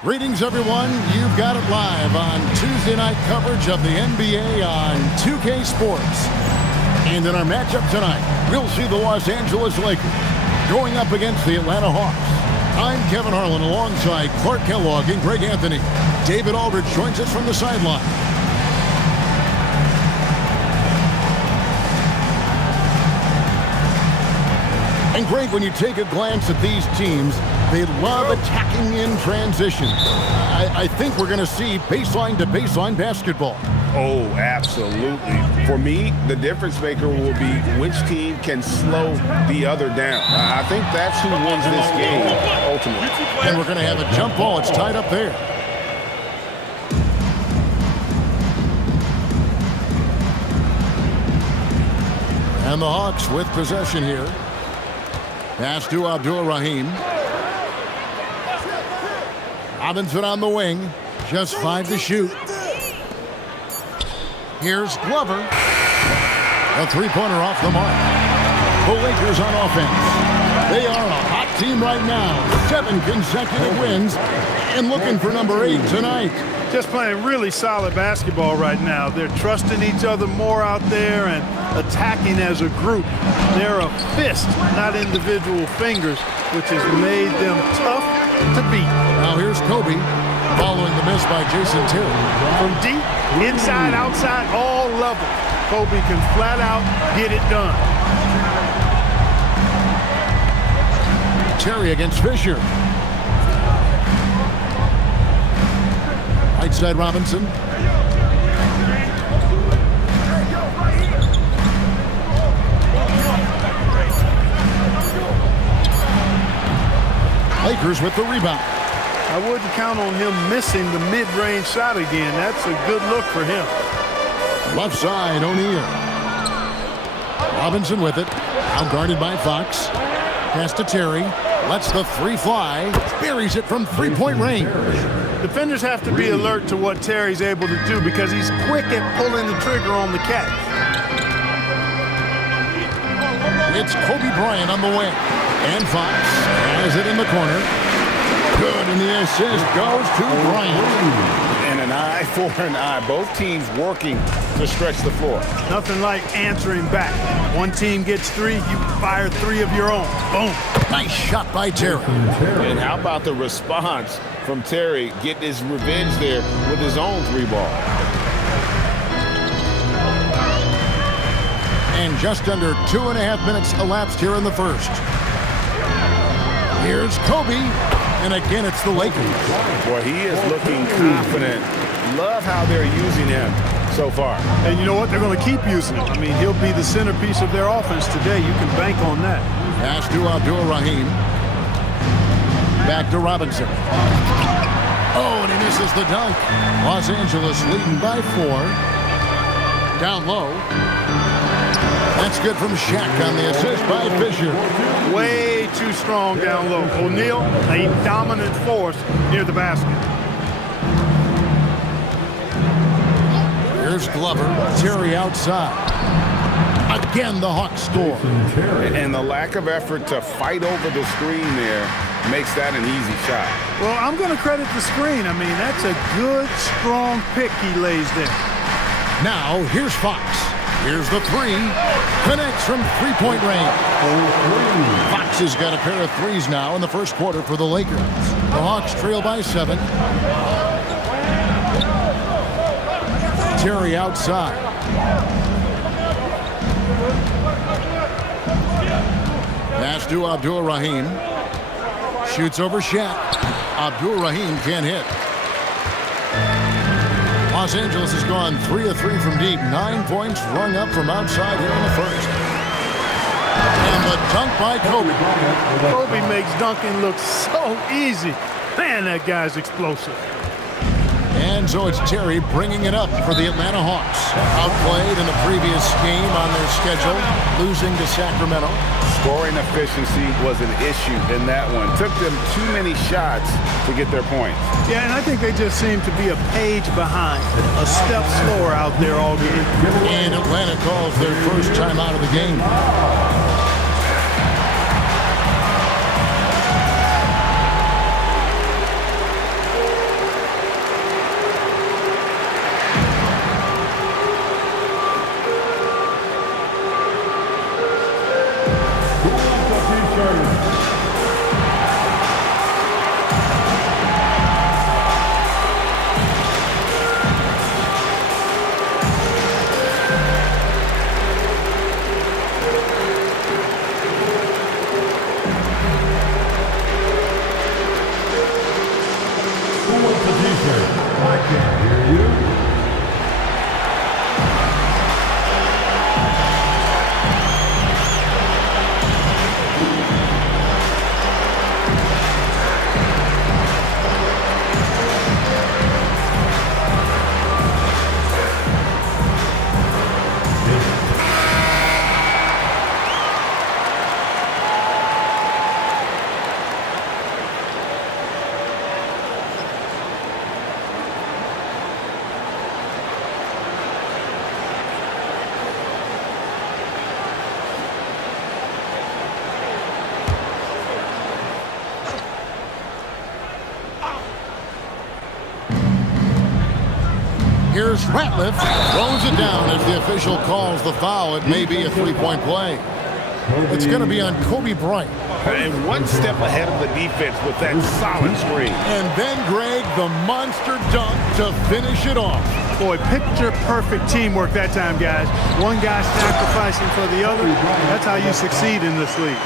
Greetings, everyone. You've got it live on Tuesday night coverage of the NBA on 2K Sports. And in our matchup tonight, we'll see the Los Angeles Lakers going up against the Atlanta Hawks. I'm Kevin Harlan alongside Clark Kellogg and Greg Anthony. David Aldridge joins us from the sideline. And Greg, when you take a glance at these teams, they love attacking in transition. I think we're going to see baseline-to-baseline basketball. Oh, absolutely. For me, the difference maker will be which team can slow the other down. I think that's who wins this game, ultimately. And we're going to have a jump ball. It's tied up there. And the Hawks with possession here. Pass to Abdul-Rahim. Robinson on the wing. Just 5 to shoot. Here's Glover. A three-pointer off the mark. The Lakers on offense. They are a hot team right now. 7 consecutive wins. And looking for number 8 tonight. Just playing really solid basketball right now. They're trusting each other more out there and attacking as a group. They're a fist, not individual fingers, which has made them tough to beat. Now here's Kobe, following the miss by Jason Terry. From deep, inside, outside, all levels, Kobe can flat out get it done. Terry against Fisher. Right side Robinson. Lakers with the rebound. I wouldn't count on him missing the mid-range shot again. That's a good look for him. Left side, O'Neal. Robinson with it. Now guarded by Fox. Pass to Terry. Lets the three fly. Buries it from three-point range. Defenders have to be alert to what Terry's able to do because he's quick at pulling the trigger on the catch. It's Kobe Bryant on the wing. And Fox has it in the corner. Good, and the assist goes to Bryant. And an eye for an eye. Both teams working to stretch the floor. Nothing like answering back. One team gets 3, you fire 3 of your own. Boom. Nice shot by Terry. And how about the response from Terry getting his revenge there with his own 3-ball. And just under 2.5 minutes elapsed here in the first. Here's Kobe, and again it's the Lakers. Boy, he is looking confident. Love how they're using him so far. And you know what? They're going to keep using him. I mean, he'll be the centerpiece of their offense today. You can bank on that. Pass to Abdul-Rahim. Back to Robinson. Oh, and he misses the dunk. Los Angeles leading by 4. Down low. That's good from Shaq on the assist by Fisher. Way too strong down low. O'Neal, a dominant force near the basket. Here's Glover. Terry outside. Again, the Hawks score. And the lack of effort to fight over the screen there makes that an easy shot. Well, I'm going to credit the screen. I mean, that's a good, strong pick he lays there. Now, here's Fox. Here's the 3. Connects from three-point range. Fox has got a pair of 3s now in the first quarter for the Lakers. The Hawks trail by 7. Terry outside. Pass to Abdul-Rahim. Shoots over Shaq. Abdul-Rahim can't hit. Los Angeles has gone 3 of 3 from deep. 9 points rung up from outside here in the first. And the dunk by Kobe. Kobe makes dunking look so easy. Man, that guy's explosive. And so it's Terry bringing it up for the Atlanta Hawks. Outplayed in the previous game on their schedule, losing to Sacramento. Scoring efficiency was an issue in that one. Took them too many shots to get their points. Yeah, and I think they just seem to be a page behind, a step slower out there all game. And Atlanta calls their first time out of the game. Here's Ratliff, throws it down as the official calls the foul. It may be a three-point play. It's going to be on Kobe Bryant. And one step ahead of the defense with that solid screen. And then, Greg, the monster dunk to finish it off. Boy, picture-perfect teamwork that time, guys. One guy sacrificing for the other. That's how you succeed in this league.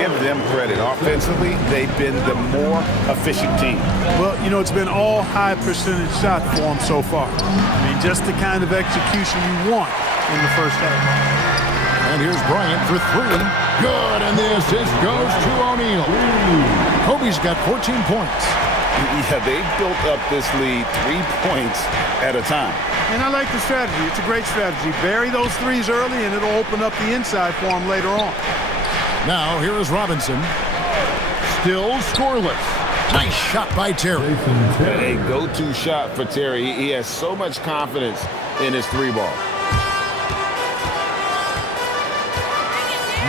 Give them credit. Offensively, they've been the more efficient team. Well, you know, it's been all high-percentage shot for them so far. I mean, just the kind of execution you want in the first half. And here's Bryant for three. Good, and the assist goes to O'Neal. Kobe's got 14 points. Yeah, they built up this lead 3 points at a time. And I like the strategy. It's a great strategy. Bury those threes early, and it'll open up the inside for them later on. Now, here is Robinson. Still scoreless. Nice shot by Terry. A go-to shot for Terry. He has so much confidence in his three ball.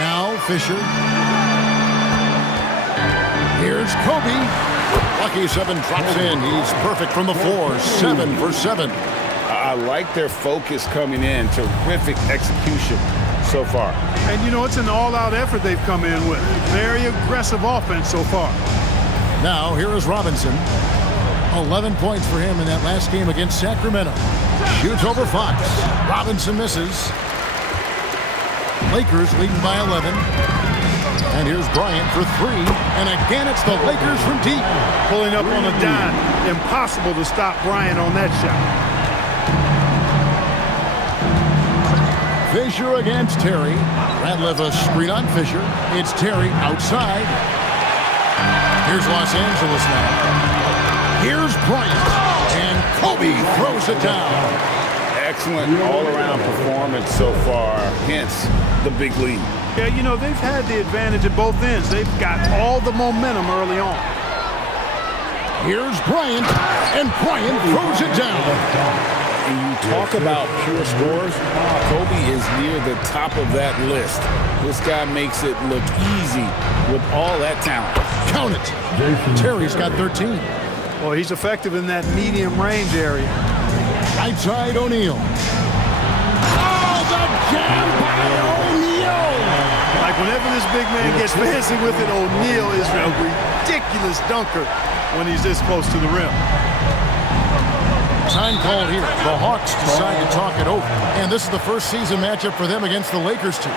Now, Fisher. Here's Kobe. Lucky 7 drops in. He's perfect from the floor. 7 for 7. I like their focus coming in. Terrific execution so far. And, you know, it's an all-out effort they've come in with. Very aggressive offense so far. Now, here is Robinson. 11 points for him in that last game against Sacramento. Shoots over Fox. Robinson misses. Lakers leading by 11. And here's Bryant for three. And again, it's the Lakers from deep. Pulling up on a dime. Impossible to stop Bryant on that shot. Fisher against Terry. Ratliff a screen on Fisher. It's Terry outside. Here's Los Angeles now. Here's Bryant. And Kobe throws it down. Excellent all-around performance so far, hence the big lead. Yeah, you know, they've had the advantage at both ends. They've got all the momentum early on. Here's Bryant, and Bryant throws it down. And you talk about pure scorers, Kobe is near the top of that list. This guy makes it look easy with all that talent. Count it. Terry's got 13. Well, he's effective in that medium range area. Outside O'Neal. Oh, the jam by O'Neal! Like whenever this big man gets fancy with it, O'Neal is a ridiculous dunker when he's this close to the rim. Time called here. The Hawks decide to talk it over. And this is the first season matchup for them against the Lakers team.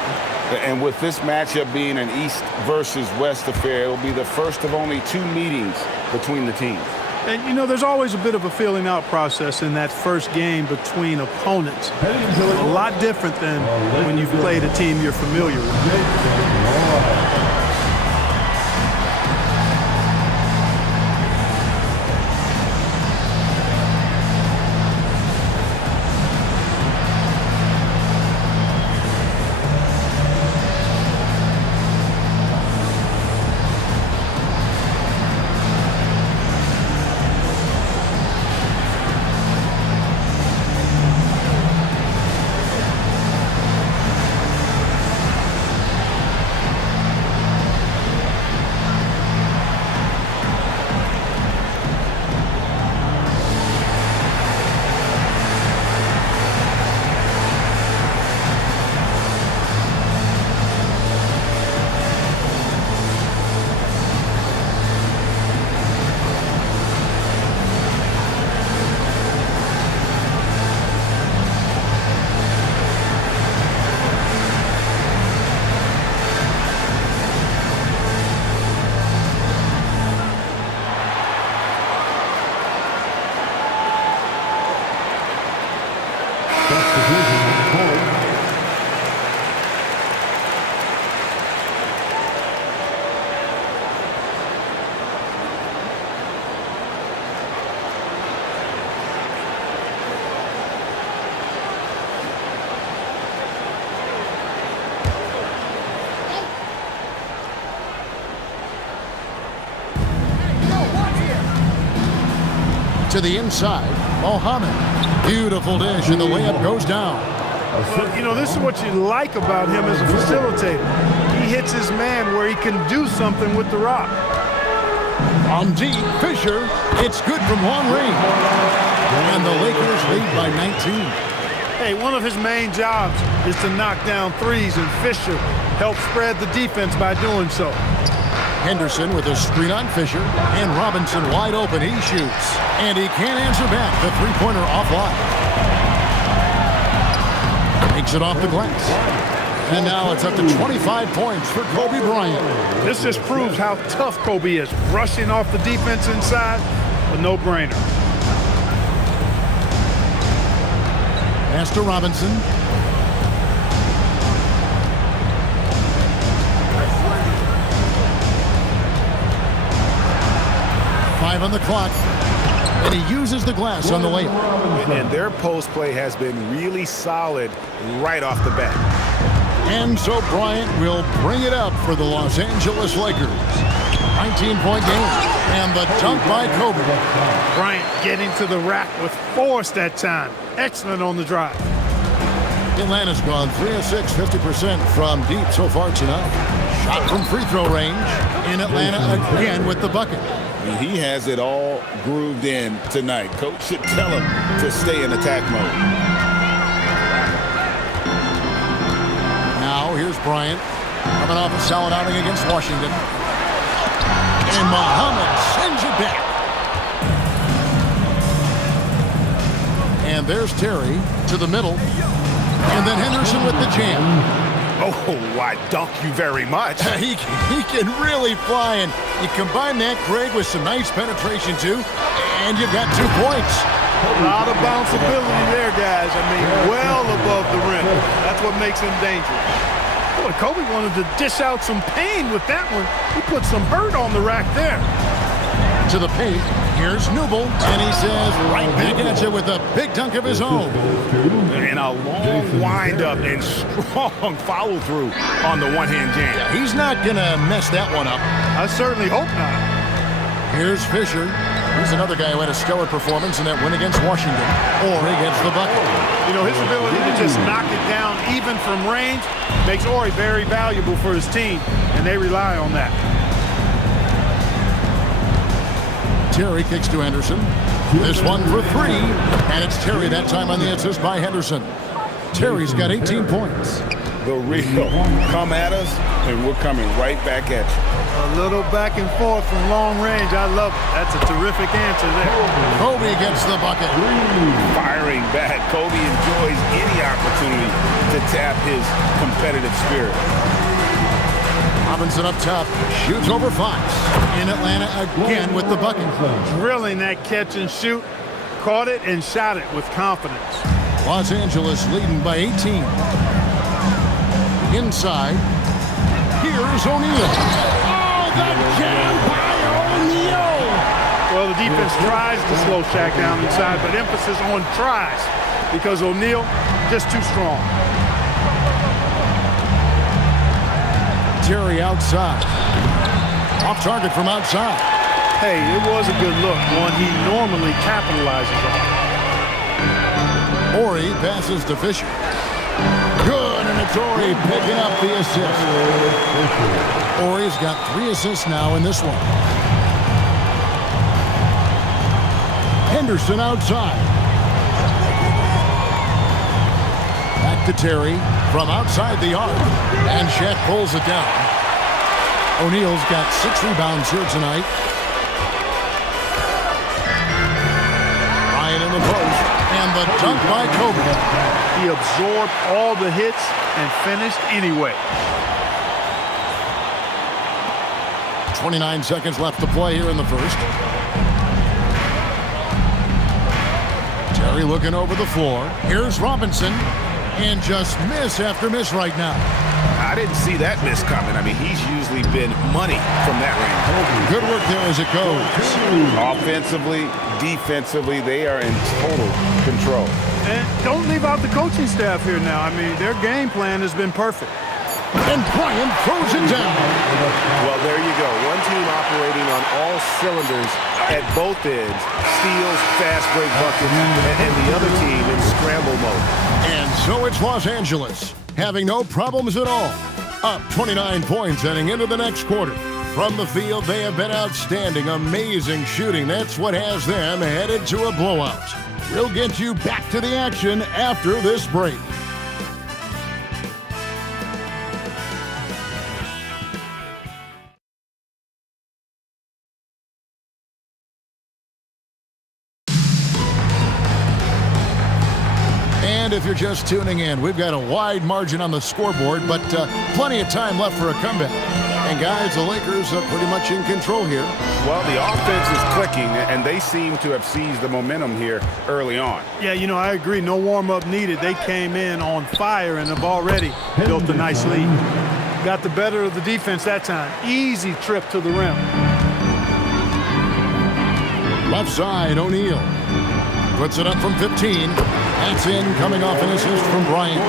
And with this matchup being an East versus West affair, it will be the first of only 2 meetings between the teams. And, you know, there's always a bit of a filling out process in that first game between opponents. A lot different than when you've played a team you're familiar with. To the inside, Mohammed. Beautiful dish, and the layup goes down. Well, you know, this is what you like about him as a facilitator. He hits his man where he can do something with the rock. On deep, Fisher. It's good from long range. And the Lakers lead by 19. Hey, one of his main jobs is to knock down threes, and Fisher helps spread the defense by doing so. Henderson with a screen on Fisher, and Robinson wide open. He shoots, and he can't answer back. The three-pointer offline. Makes it off the glass. And now it's up to 25 points for Kobe Bryant. This just proves how tough Kobe is. Rushing off the defense inside, a no-brainer. Pass to Robinson. Five on the clock, and he uses the glass on the layup. And their post play has been really solid right off the bat. And so Bryant will bring it up for the Los Angeles Lakers. 19-point game, and the dunk by Kobe. Bryant getting to the rack with force that time. Excellent on the drive. Atlanta's gone 3 of 6, 50% from deep so far tonight. Shot from free throw range in Atlanta again with the bucket. He has it all grooved in tonight. Coach should tell him to stay in attack mode. Now here's Bryant coming off a solid outing against Washington. And Muhammad sends it back. And there's Terry to the middle. And then Henderson with the jam. Oh, I dunk you very much. He can really fly, and you combine that, Greg, with some nice penetration, too, and you've got 2 points. A lot of bounceability there, guys. I mean, well above the rim. That's what makes him dangerous. Boy, Kobe wanted to dish out some pain with that one. He put some hurt on the rack there. To the paint, here's Newble, and he says right back at you with a big dunk of his own. And a long windup and strong follow-through on the one-hand jam. Yeah, he's not going to mess that one up. I certainly hope not. Here's Fisher. He's another guy who had a stellar performance in that win against Washington. Horry gets the bucket. You know, his ability to just knock it down even from range makes Horry very valuable for his team, and they rely on that. Terry kicks to Henderson. This one for 3, and it's Terry that time on the assist by Henderson. Terry's got 18 points. The real come at us, and we're coming right back at you. A little back and forth from long range. I love it. That's a terrific answer there. Kobe gets the bucket. Firing back. Kobe enjoys any opportunity to tap his competitive spirit. Robinson up top, shoots over Fox. In Atlanta again with the bucket. Drilling that catch and shoot. Caught it and shot it with confidence. Los Angeles leading by 18. Inside, here's O'Neal. Oh, the jam by O'Neal! Well, the defense tries to slow Shaq down inside, but emphasis on tries because O'Neal just too strong. Terry outside. Off target from outside. Hey, it was a good look, one he normally capitalizes on. Horry passes to Fisher. Good, and it's Horry picking up the assist. Horry's got 3 assists now in this one. Henderson outside. Back to Terry from outside the arc. And Shaq pulls it down. O'Neal's got 6 rebounds here tonight. Ryan in the post. And the dunk by Kobe. He absorbed all the hits and finished anyway. 29 seconds left to play here in the first. Terry looking over the floor. Here's Robinson. And just miss after miss right now. I didn't see that miss coming. I mean, he's usually been money from that range. Good work there as it goes. Offensively, defensively, they are in total control. And don't leave out the coaching staff here now. I mean, their game plan has been perfect. And Bryant throws it down. Well, there you go. One team operating on all cylinders at both ends. Steals, fast break buckets, and the other team in scramble mode. And so it's Los Angeles, having no problems at all. Up 29 points heading into the next quarter. From the field, they have been outstanding, amazing shooting. That's what has them headed to a blowout. We'll get you back to the action after this break. And if you're just tuning in, we've got a wide margin on the scoreboard, but plenty of time left for a comeback. And guys, the Lakers are pretty much in control here. Well, the offense is clicking, and they seem to have seized the momentum here early on. Yeah, you know, I agree. No warm-up needed. They came in on fire and have already built a nice lead. Got the better of the defense that time. Easy trip to the rim. Left side, O'Neal. Puts it up from 15. That's in, coming off an assist from Bryant.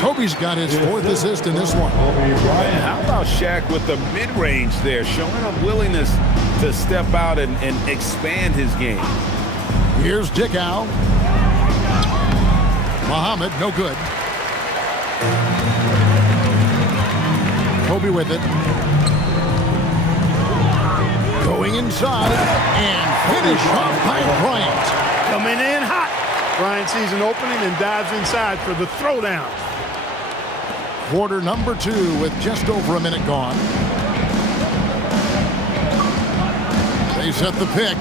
Kobe's got his 4th assist in this one. And how about Shaq with the mid-range there, showing a willingness to step out and expand his game. Here's Dickow. Muhammad, no good. Kobe with it. Going inside and finish off by Bryant. Coming in hot. Bryant sees an opening and dives inside for the throwdown. Quarter number 2 with just over a minute gone. They set the pick.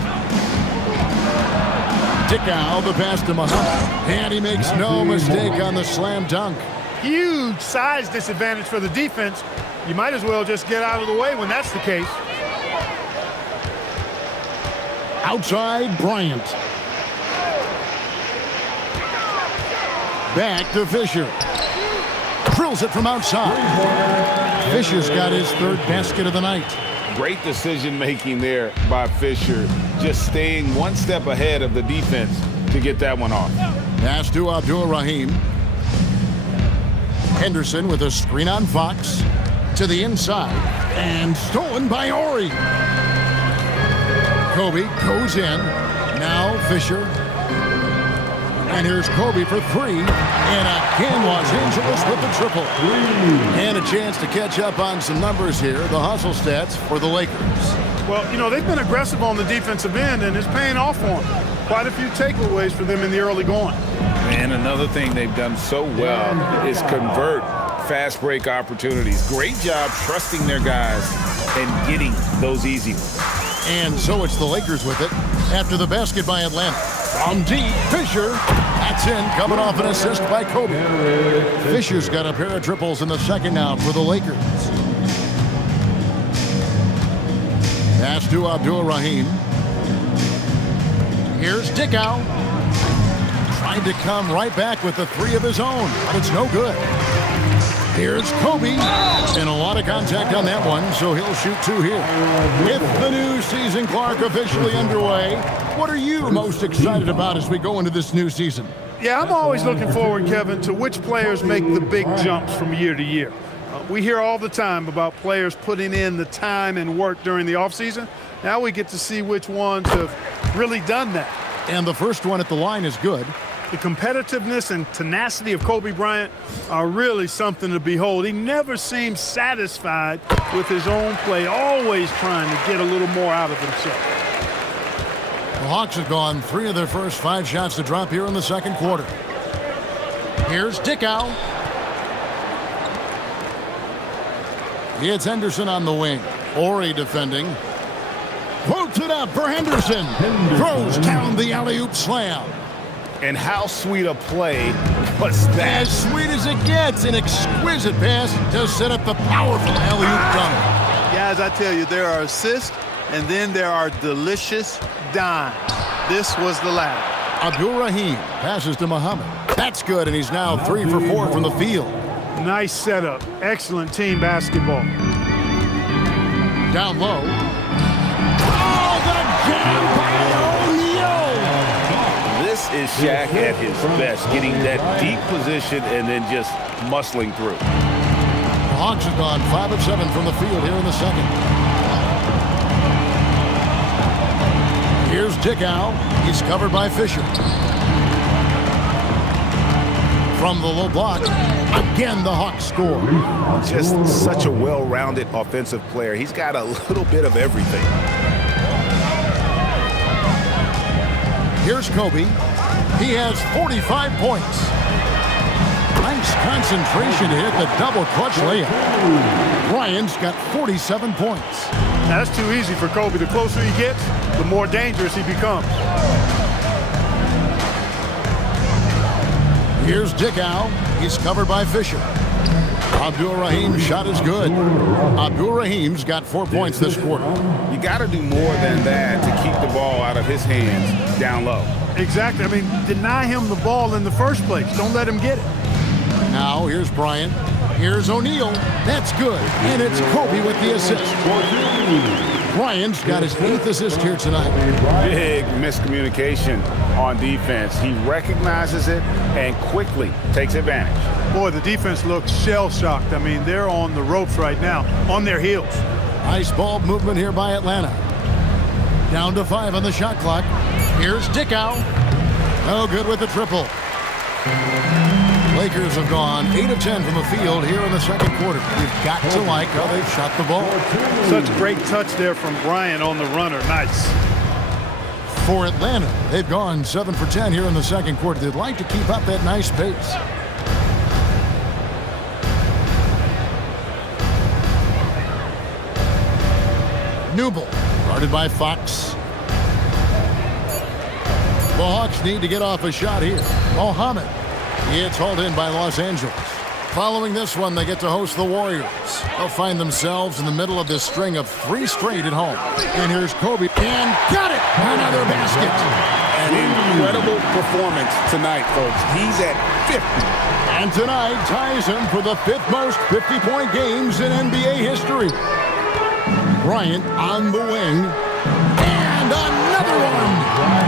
Dickow, the pass to Muhammad. And he makes no mistake on the slam dunk. Huge size disadvantage for the defense. You might as well just get out of the way when that's the case. Outside, Bryant. Back to Fisher. Drills it from outside. Fisher's got his 3rd basket of the night. Great decision-making there by Fisher. Just staying one step ahead of the defense to get that one off. Pass to Abdul-Rahim. Henderson with a screen on Fox. To the inside. And stolen by Ori. Kobe goes in. Now Fisher. And here's Kobe for 3. And again, Los Angeles with the triple. And a chance to catch up on some numbers here. The hustle stats for the Lakers. Well, you know, they've been aggressive on the defensive end, and it's paying off for them. Quite a few takeaways for them in the early going. And another thing they've done so well is convert fast break opportunities. Great job trusting their guys and getting those easy ones. And so it's the Lakers with it after the basket by Atlanta. From deep, Fisher. That's in, coming off an assist by Kobe. Fisher's got a pair of triples in the second now for the Lakers. Pass to Abdul-Rahim. Here's Dickow. Trying to come right back with the 3 of his own, but it's no good. Here's Kobe, and a lot of contact on that one, so he'll shoot 2 here. With the new season, Clark, officially underway, what are you most excited about as we go into this new season? Yeah, I'm always looking forward, Kevin, to which players make the big jumps from year to year. We hear all the time about players putting in the time and work during the offseason. Now we get to see which ones have really done that. And the first one at the line is good. The competitiveness and tenacity of Kobe Bryant are really something to behold. He never seems satisfied with his own play, always trying to get a little more out of himself. The Hawks have gone 3 of their first 5 shots to drop here in the second quarter. Here's Dickow. It's Henderson on the wing. Ori defending. Quotes it up for Henderson. Throws down the alley-oop slam. And how sweet a play was that? As sweet as it gets. An exquisite pass to set up the powerful alley-oop dunk. Guys, I tell you, there are assists, and then there are delicious dimes. This was the latter. Abdul-Rahim passes to Muhammad. That's good, and he's now 3 for 4 from the field. Nice setup. Excellent team basketball. Down low. Oh, the jam by O'Neal! This is Shaq at his best, getting that deep position and then just muscling through. Hawks have gone 5 of 7 from the field here in the second. Here's Dickow. He's covered by Fisher. From the low block, again the Hawks score. Just such a well-rounded offensive player. He's got a little bit of everything. Here's Kobe. He has 45 points. Nice concentration to hit the double clutch layup. Bryant's got 47 points. Now, that's too easy for Kobe. The closer he gets, the more dangerous he becomes. Here's Dickow. He's covered by Fisher. Abdul-Rahim's shot is good. Abdul-Rahim's got 4 points this quarter. You got to do more than that to keep the ball out of his hands down low. Exactly. I mean, deny him the ball in the first place. Don't let him get it. Now, here's Bryant. Here's O'Neal. That's good. And it's Kobe with the assist. Bryant's got his 8th assist here tonight. Big miscommunication on defense. He recognizes it and quickly takes advantage. Boy, the defense looks shell-shocked. I mean, they're on the ropes right now, on their heels. Nice ball movement here by Atlanta. Down to 5 on the shot clock. Here's Dickow. No good with the triple. Lakers have gone 8 of 10 from the field here in the second quarter. You've got to like how they've shot the ball. Such great touch there from Bryant on the runner. Nice. For Atlanta, they've gone 7 for 10 here in the second quarter. They'd like to keep up that nice pace. Newble, guarded by Fox. The Hawks need to get off a shot here. Mohammed. It's hauled in by Los Angeles. Following this one, they get to host the Warriors. They'll find themselves in the middle of this string of 3 straight at home. And here's Kobe. And got it! Another basket. An incredible performance tonight, folks. He's at 50. And tonight ties him for the 5th most 50-point games in NBA history. Bryant on the wing. And another one!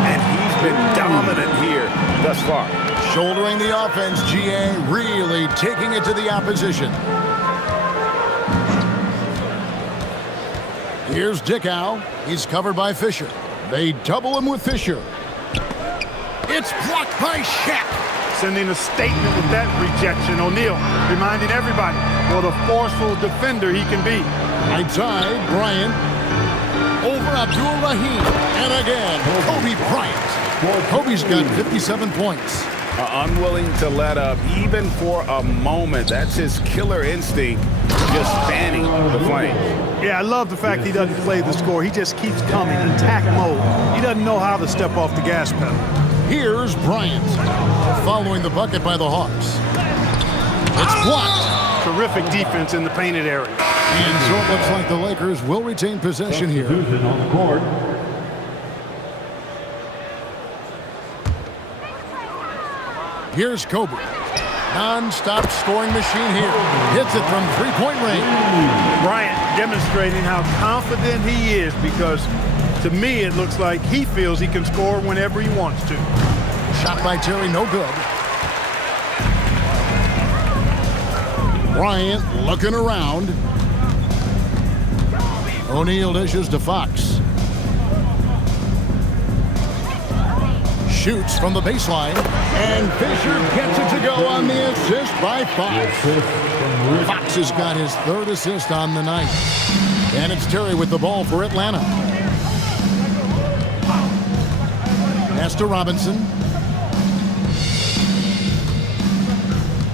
And he's been dominant here thus far. Shouldering the offense, GA really taking it to the opposition. Here's Dickow. He's covered by Fisher. They double him with Fisher. It's blocked by Shaq. Sending a statement with that rejection. O'Neal reminding everybody what a forceful defender he can be. Outside, Bryant. Over Abdul-Rahim. And again, Kobe Bryant. Kobe's got 57 points. Unwilling to let up even for a moment. That's his killer instinct, just fanning the flame. Yeah, I love the fact he doesn't play the score. He just keeps coming, attack mode. He doesn't know how to step off the gas pedal. Here's Bryant, following the bucket by the Hawks. It's blocked. Terrific defense in the painted area. And so it looks like the Lakers will retain possession here. Here's Kobe. Non-stop scoring machine here. Hits it from 3-point range. Bryant demonstrating how confident he is, because to me it looks like he feels he can score whenever he wants to. Shot by Terry, no good. Bryant looking around. O'Neal dishes to Fox. Shoots from the baseline. And Fisher gets it to go on the assist by Fox. Fox has got his 3rd assist on the night. And it's Terry with the ball for Atlanta. Pass to Robinson.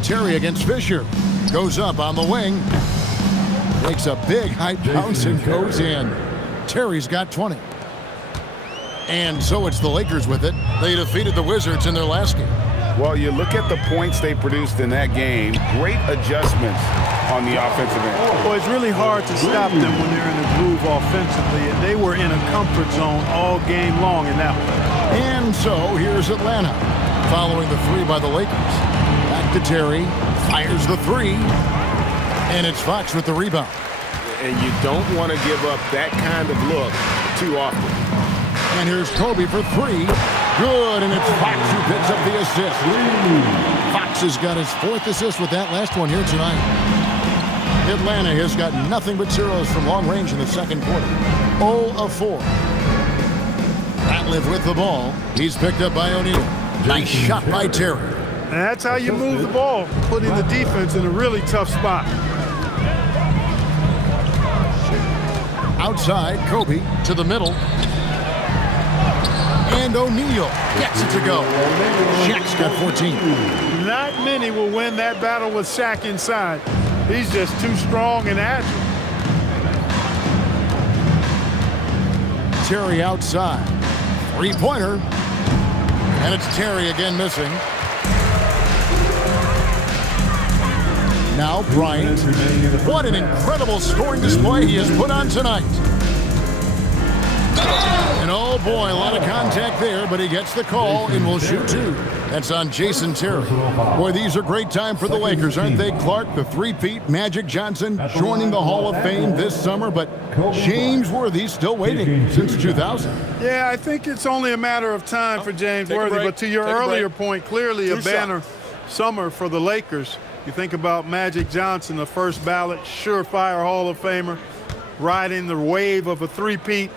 Terry against Fisher. Goes up on the wing. Takes a big high bounce and goes in. Terry's got 20. And so it's the Lakers with it. They defeated the Wizards in their last game. Well, you look at the points they produced in that game. Great adjustments on the offensive end. Well, it's really hard to stop them when they're in a groove offensively, and they were in a comfort zone all game long in that one. And so here's Atlanta, following the 3 by the Lakers. Back to Terry, fires the 3, and it's Fox with the rebound. And you don't want to give up that kind of look too often. And here's Kobe for 3. Good, and it's Fox who picks up the assist. Fox has got his 4th assist with that last one here tonight. Atlanta has got nothing but zeros from long range in the second quarter. 0 of 4. Ratliff with the ball. He's picked up by O'Neal. Nice shot by Terry. And that's how you move the ball, putting the defense in a really tough spot. Outside, Kobe to the middle. And O'Neal gets it to go. Shaq's got 14. Not many will win that battle with Shaq inside. He's just too strong and agile. Terry outside. Three-pointer. And it's Terry again missing. Now Bryant. What an incredible scoring display he has put on tonight. And oh boy, a lot of contact there, but he gets the call and will shoot 2. That's on Jason Terry. Boy, these are great time for the Lakers, aren't they, Clark? The three-peat, Magic Johnson joining the Hall of Fame this summer, but James Worthy still waiting since 2000. Yeah, I think it's only a matter of time for James Worthy, but to your earlier point, clearly a banner summer for the Lakers. You think about Magic Johnson, the first ballot, surefire Hall of Famer, riding the wave of a three-peat.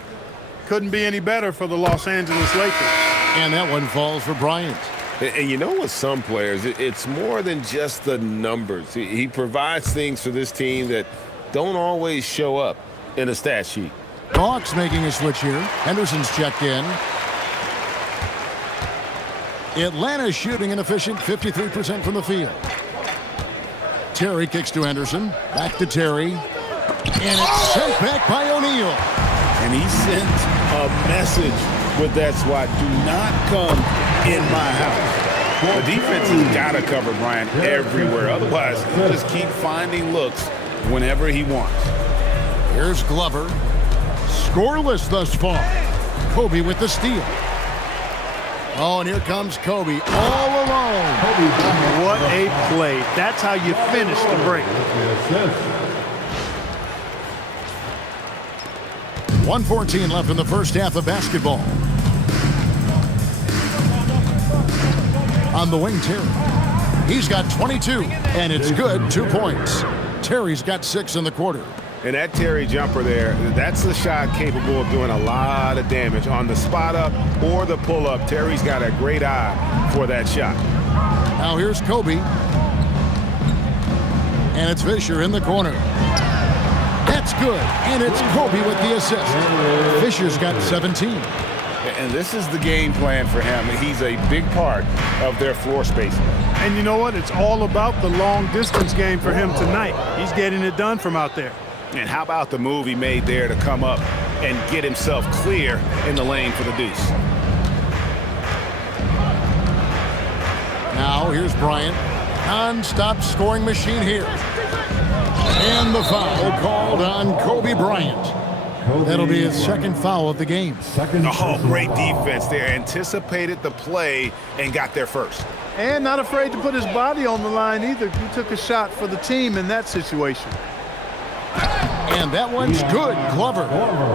Couldn't be any better for the Los Angeles Lakers. And that one falls for Bryant. And you know, with some players, it's more than just the numbers. He provides things for this team that don't always show up in a stat sheet. Hawks making a switch here. Henderson's checked in. Atlanta shooting an efficient 53% from the field. Terry kicks to Henderson. Back to Terry. And it's sent back by O'Neal. And he sent a message with that swat. Do not come in my house. The defense has got to cover Bryant everywhere. Otherwise, just keep finding looks whenever he wants. Here's Glover. Scoreless thus far. Kobe with the steal. Oh, and here comes Kobe all alone. What a play. That's how you finish the break. 1:14 left in the first half of basketball. On the wing, Terry. He's got 22, and it's good, 2 points. Terry's got 6 in the quarter. And that Terry jumper there, that's the shot capable of doing a lot of damage on the spot up or the pull up. Terry's got a great eye for that shot. Now here's Kobe. And it's Fisher in the corner. That's good. And it's Kobe with the assist. Fisher's got 17. And this is the game plan for him. He's a big part of their floor spacing. And you know what? It's all about the long distance game for him tonight. He's getting it done from out there. And how about the move he made there to come up and get himself clear in the lane for the deuce? Now here's Bryant. Non-stop scoring machine here. And the foul called on Kobe Bryant. That'll be his second foul of the game. Oh, great defense there. Anticipated the play and got there first. And not afraid to put his body on the line either. He took a shot for the team in that situation. And that one's good. Glover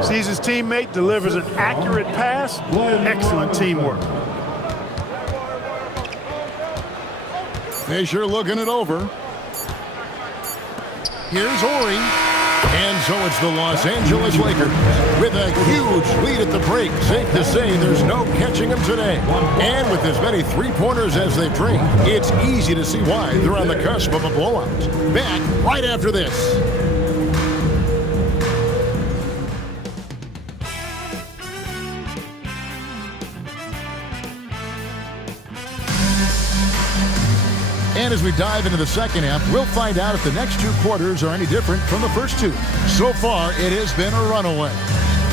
sees his teammate, delivers an accurate pass. Excellent teamwork. Fisher looking it over. Here's Horry. And so it's the Los Angeles Lakers with a huge lead at the break. Safe to say there's no catching them today. And with as many three-pointers as they've drained, it's easy to see why they're on the cusp of a blowout. Back right after this. And as we dive into the second half, we'll find out if the next 2 quarters are any different from the first 2. So far, it has been a runaway.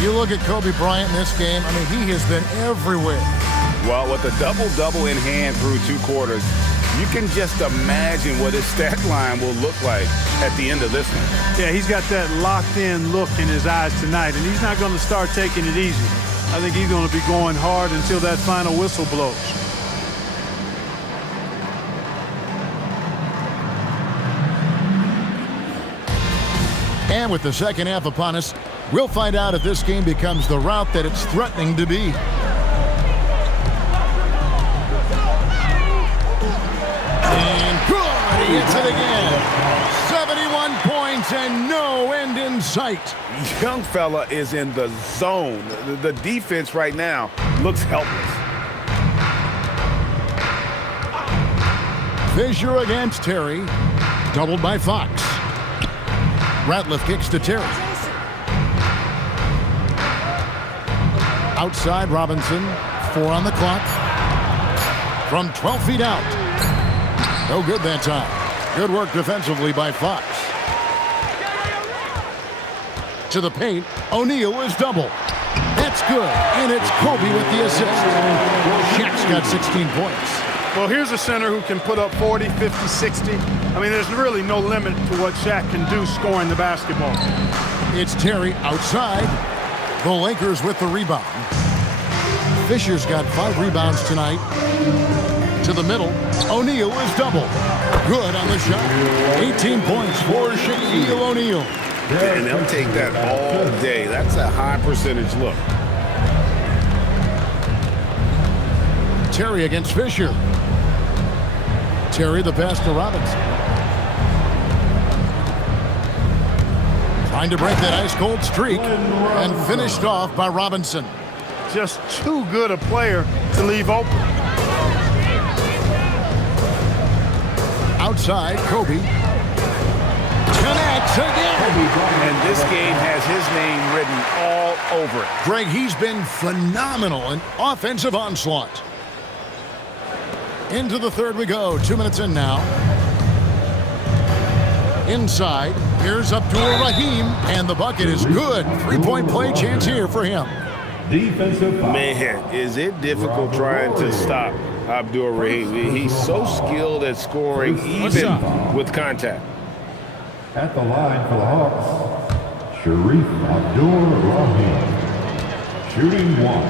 You look at Kobe Bryant in this game, I mean, he has been everywhere. Well, with a double-double in hand through 2 quarters, you can just imagine what his stat line will look like at the end of this one. Yeah, he's got that locked-in look in his eyes tonight, and he's not going to start taking it easy. I think he's going to be going hard until that final whistle blows. And with the second half upon us, we'll find out if this game becomes the route that it's threatening to be. And good! He hits it again. 71 points in sight. Young fella is in the zone. The defense right now looks helpless. Fisher against Terry. Doubled by Fox. Ratliff kicks to Terry. Outside Robinson. 4 on the clock. From 12 feet out. No good that time. Good work defensively by Fox. To the paint. O'Neal is double. That's good. And it's Kobe with the assist. Shaq's got 16 points. Well, here's a center who can put up 40, 50, 60. I mean, there's really no limit to what Shaq can do scoring the basketball. It's Terry outside. The Lakers with the rebound. Fisher's got 5 rebounds tonight. To the middle. O'Neal is double. Good on the shot. 18 points for Shaquille O'Neal. And they'll take that all day. That's a high percentage look. Terry against Fisher. Terry the pass to Robinson. Trying to break that ice-cold streak and finished off by Robinson. Just too good a player to leave open. Outside, Kobe. Connects again. And this game has his name written all over it. Greg, he's been phenomenal in offensive onslaught. Into the third we go. 2 minutes in now. Inside. Here's Abdur-Rahim. And the bucket is good. 3-point play chance here for him. Defensive foul. Man, is it difficult trying to stop Abdur-Rahim. He's so skilled at scoring even with contact. At the line for the Hawks, Sharif Abdur-Rahim. Shooting 1.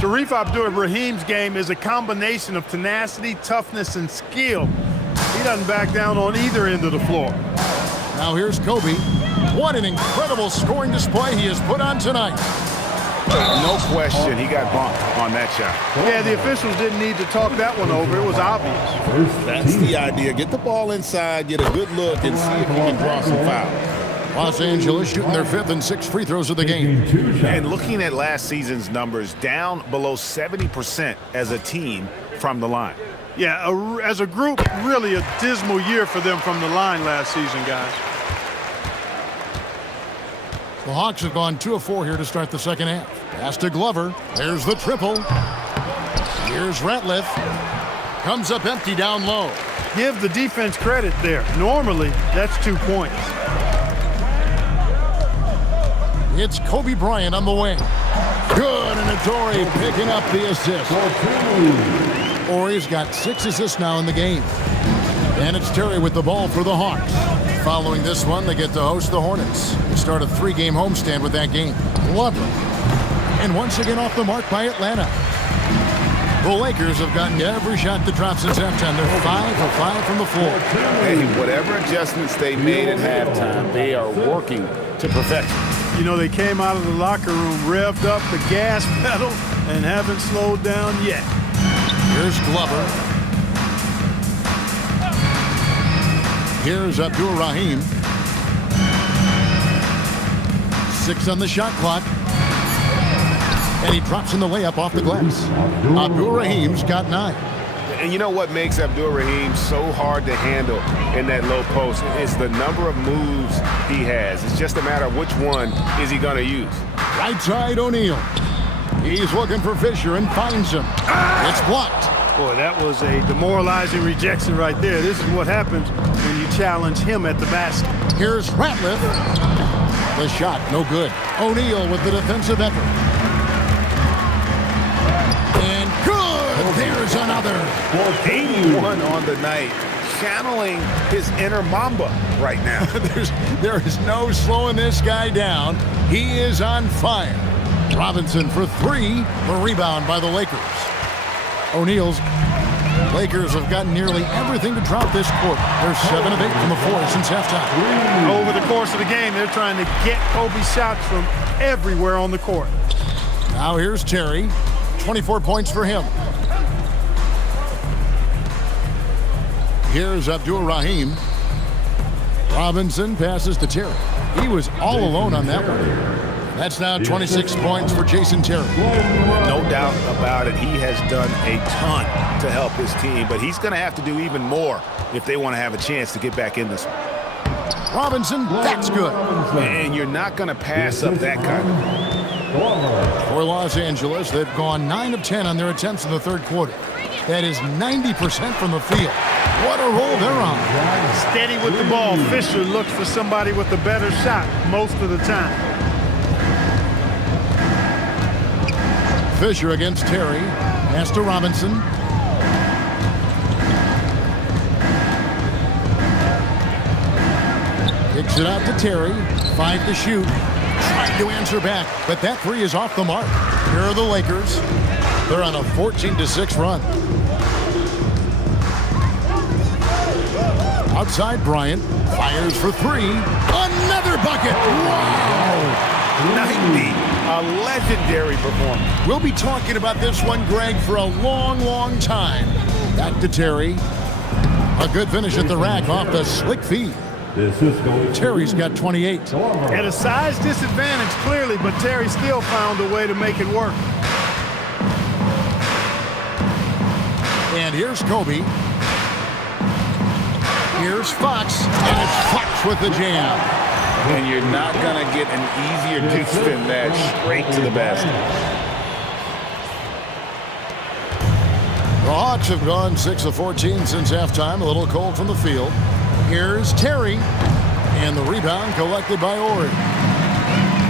Sharif Abdur-Rahim's game is a combination of tenacity, toughness, and skill. He doesn't back down on either end of the floor. Now here's Kobe. What an incredible scoring display he has put on tonight. No question, he got bumped on that shot. Yeah, the officials didn't need to talk that one over. It was obvious. That's the idea. Get the ball inside, get a good look, and see if you can draw some fouls. Los Angeles shooting their 5th and 6th free throws of the game. And looking at last season's numbers, down below 70% as a team from the line. Yeah, as a group, really a dismal year for them from the line last season, guys. The Hawks have gone 2 of 4 here to start the second half. Pass to Glover. There's the triple. Here's Ratliff. Comes up empty down low. Give the defense credit there. Normally, that's 2 points. It's Kobe Bryant on the wing. Good, and Adore picking up the assist. Ore's got 6 assists now in the game. And it's Terry with the ball for the Hawks. Following this one, they get to host the Hornets. They start a 3-game homestand with that game. Glover. And once again off the mark by Atlanta. The Lakers have gotten every shot to drop since halftime. They're 5 of 5 from the floor. Hey, whatever adjustments they made at halftime, they are working to perfection. You know, they came out of the locker room, revved up the gas pedal, and haven't slowed down yet. Here's Glover. Here's Abdur-Rahim. 6 on the shot clock. And he drops in the layup off the glass. Abdur-Rahim's got 9. And you know what makes Abdur-Rahim so hard to handle in that low post? It's the number of moves he has. It's just a matter of which one is he going to use. Right side O'Neal. He's looking for Fisher and finds him. It's blocked. Boy, that was a demoralizing rejection right there. This is what happens when you challenge him at the basket. Here's Ratliff. The shot, no good. O'Neal with the defensive effort. And good! There's another. 81 on the night. Channeling his inner Mamba right now. There is no slowing this guy down. He is on fire. Robinson for 3. The rebound by the Lakers. O'Neal's Lakers have gotten nearly everything to drop this quarter. They're 7 of 8 from the floor since halftime. Over the course of the game, they're trying to get Kobe shots from everywhere on the court. Now here's Terry. 24 points for him. Here's Abdur-Rahim. Robinson passes to Terry. He was all alone on that one. That's now 26 points for Jason Terry. No doubt about it. He has done a ton to help his team, but he's going to have to do even more if they want to have a chance to get back in this one. Robinson, that's good. And you're not going to pass up that kind of. For Los Angeles, they've gone 9 of 10 on their attempts in the third quarter. That is 90% from the field. What a roll they're on. Steady with the ball. Fisher looks for somebody with a better shot most of the time. Fisher against Terry. Pass to Robinson. Kicks it out to Terry. 5 to shoot. Trying to answer back, but that three is off the mark. Here are the Lakers. They're on a 14-6 run. Outside Bryant. Fires for 3. Another bucket. Wow. 90. A legendary performance. We'll be talking about this one, Greg, for a long, long time. Back to Terry. A good finish at the rack off the slick feed. Terry's got 28. At a size disadvantage, clearly, but Terry still found a way to make it work. And here's Kobe. Here's Fox. And it's Fox with the jam. And you're not going to get an easier deuce than that, straight to the basket. The Hawks have gone 6 of 14 since halftime. A little cold from the field. Here's Terry. And the rebound collected by Ori.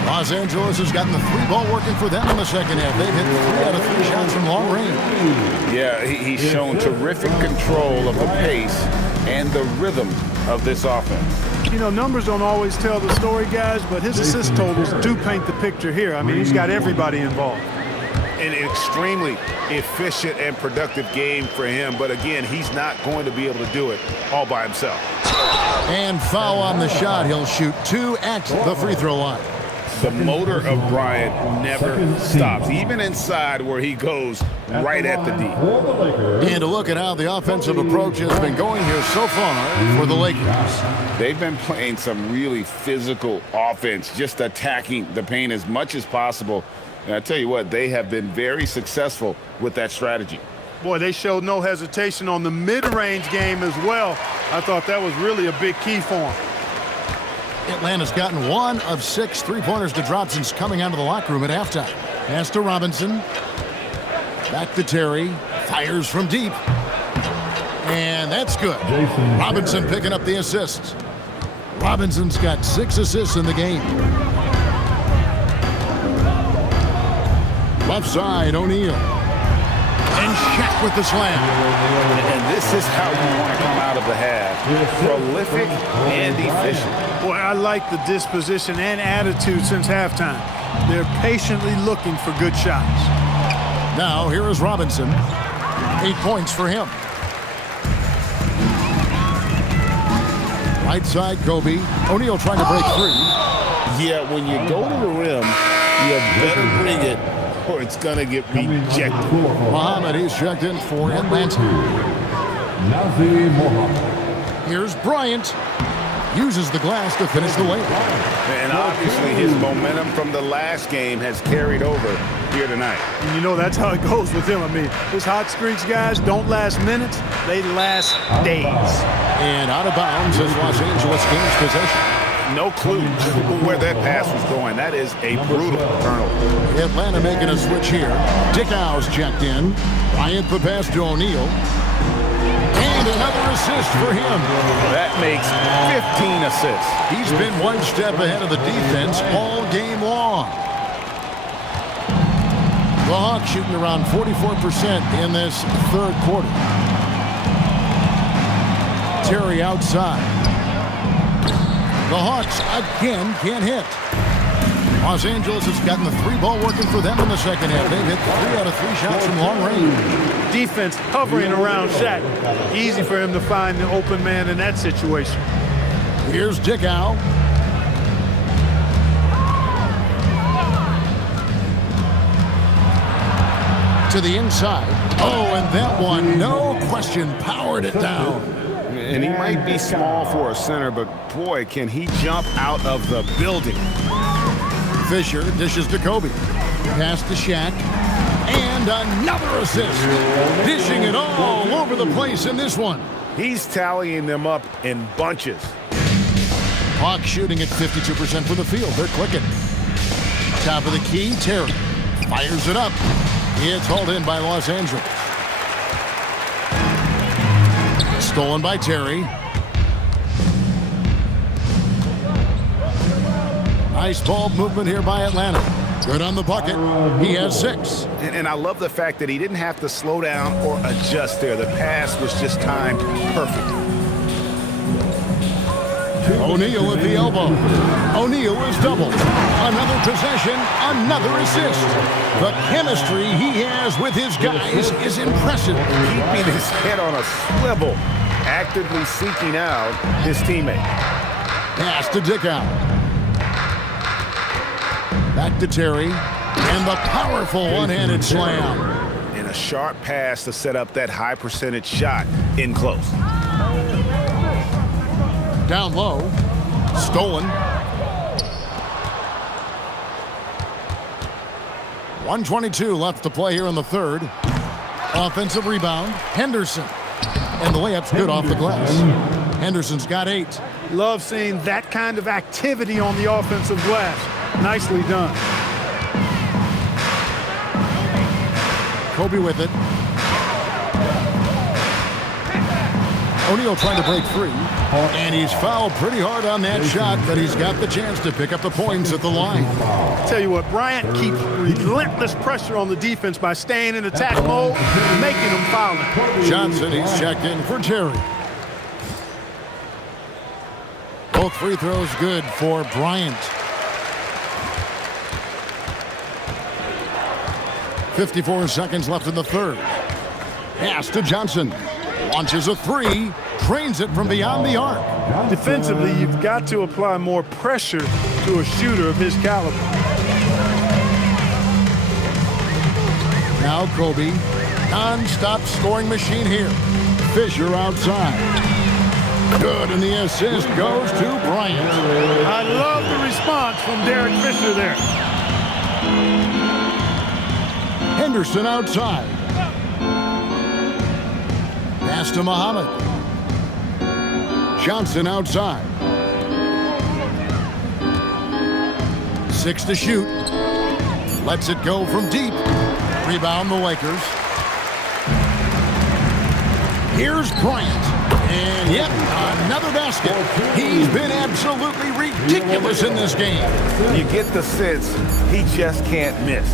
Los Angeles has gotten the three ball working for them in the second half. They've hit 3 out of 3 shots from long range. Yeah, he's shown terrific control of the pace and the rhythm of this offense. You know, numbers don't always tell the story, guys, but his assist totals do paint the picture here. I mean, he's got everybody involved. An extremely efficient and productive game for him, but again, he's not going to be able to do it all by himself. And foul on the shot. He'll shoot 2 at the free throw line. The motor of Bryant never stops, even inside where he goes right at the D. And to look at how the offensive approach has been going here so far for the Lakers. They've been playing some really physical offense, just attacking the paint as much as possible. And I tell you what, they have been very successful with that strategy. Boy, they showed no hesitation on the mid-range game as well. I thought that was really a big key for them. Atlanta's gotten 1 of 6 3-pointers to drop since coming out of the locker room at halftime. Pass to Robinson. Back to Terry. Fires from deep. And that's good. Robinson picking up the assists. Robinson's got 6 assists in the game. Left side, O'Neal. And Shaq with the slam. And this is how you want to come out of the half. Prolific and efficient. Boy, I like the disposition and attitude since halftime. They're patiently looking for good shots. Now, here is Robinson. 8 points for him. Right side, Kobe. O'Neal trying to break free. Yeah, when you go to the rim, you better bring it or it's going to get rejected. Muhammad is checked in for Atlanta. Here's Bryant. Uses the glass to finish the layup. And obviously his momentum from the last game has carried over here tonight. And you know, that's how it goes with him. I mean, his hot streaks, guys, don't last minutes. They last days. And out of bounds as Los Angeles gains possession. No clue where that pass was going. That is a brutal turnover. Atlanta making a switch here. Dick Howes checked in. Bryant the pass to O'Neal. And another assist for him. That makes 15 assists. He's been one step ahead of the defense all game long. The Hawks shooting around 44% in this third quarter. Terry outside. The Hawks again can't hit. Los Angeles has gotten the 3-ball working for them in the second half. They've hit 3 out of 3 shots from long range. Defense hovering around Shaq. Easy for him to find the open man in that situation. Here's Dickow. To the inside. Oh, and that one, no question, powered it down. And he might be small for a center, but boy, can he jump out of the building. Fisher dishes to Kobe. Pass to Shaq. And another assist. Dishing it all over the place in this one. He's tallying them up in bunches. Hawks shooting at 52% for the field. They're clicking. Top of the key, Terry. Fires it up. It's hauled in by Los Angeles. Stolen by Terry. Nice ball movement here by Atlanta. Good on the bucket. He has 6. And I love the fact that he didn't have to slow down or adjust there. The pass was just timed perfect. O'Neal at the elbow. O'Neal is doubled. Another possession, another assist. The chemistry he has with his guys is impressive. Keeping his head on a swivel, actively seeking out his teammate. Pass to Dickow. Back to Terry. And the powerful one-handed slam. And a sharp pass to set up that high percentage shot in close. Down low. Stolen. 1:22 left to play here in the third. Offensive rebound. Henderson. And the layup's good off the glass. Henderson's got 8. Love seeing that kind of activity on the offensive glass. Nicely done. Kobe with it. O'Neal trying to break free. And he's fouled pretty hard on that shot, but he's got the chance to pick up the points at the line. Tell you what, Bryant keeps relentless pressure on the defense by staying in attack mode and making them foul him. Johnson, he's checked in for Terry. Both free throws good for Bryant. 54 seconds left in the third. Pass to Johnson. Launches a 3. Drains it from beyond the arc. Defensively, you've got to apply more pressure to a shooter of his caliber. Now Kobe. Non-stop scoring machine here. Fisher outside. Good, and the assist goes to Bryant. I love the response from Derek Fisher there. Henderson outside. Pass to Muhammad. Johnson outside. 6 to shoot. Lets it go from deep. Rebound the Lakers. Here's Bryant. And yep, another basket. He's been absolutely ridiculous in this game. You get the sense he just can't miss.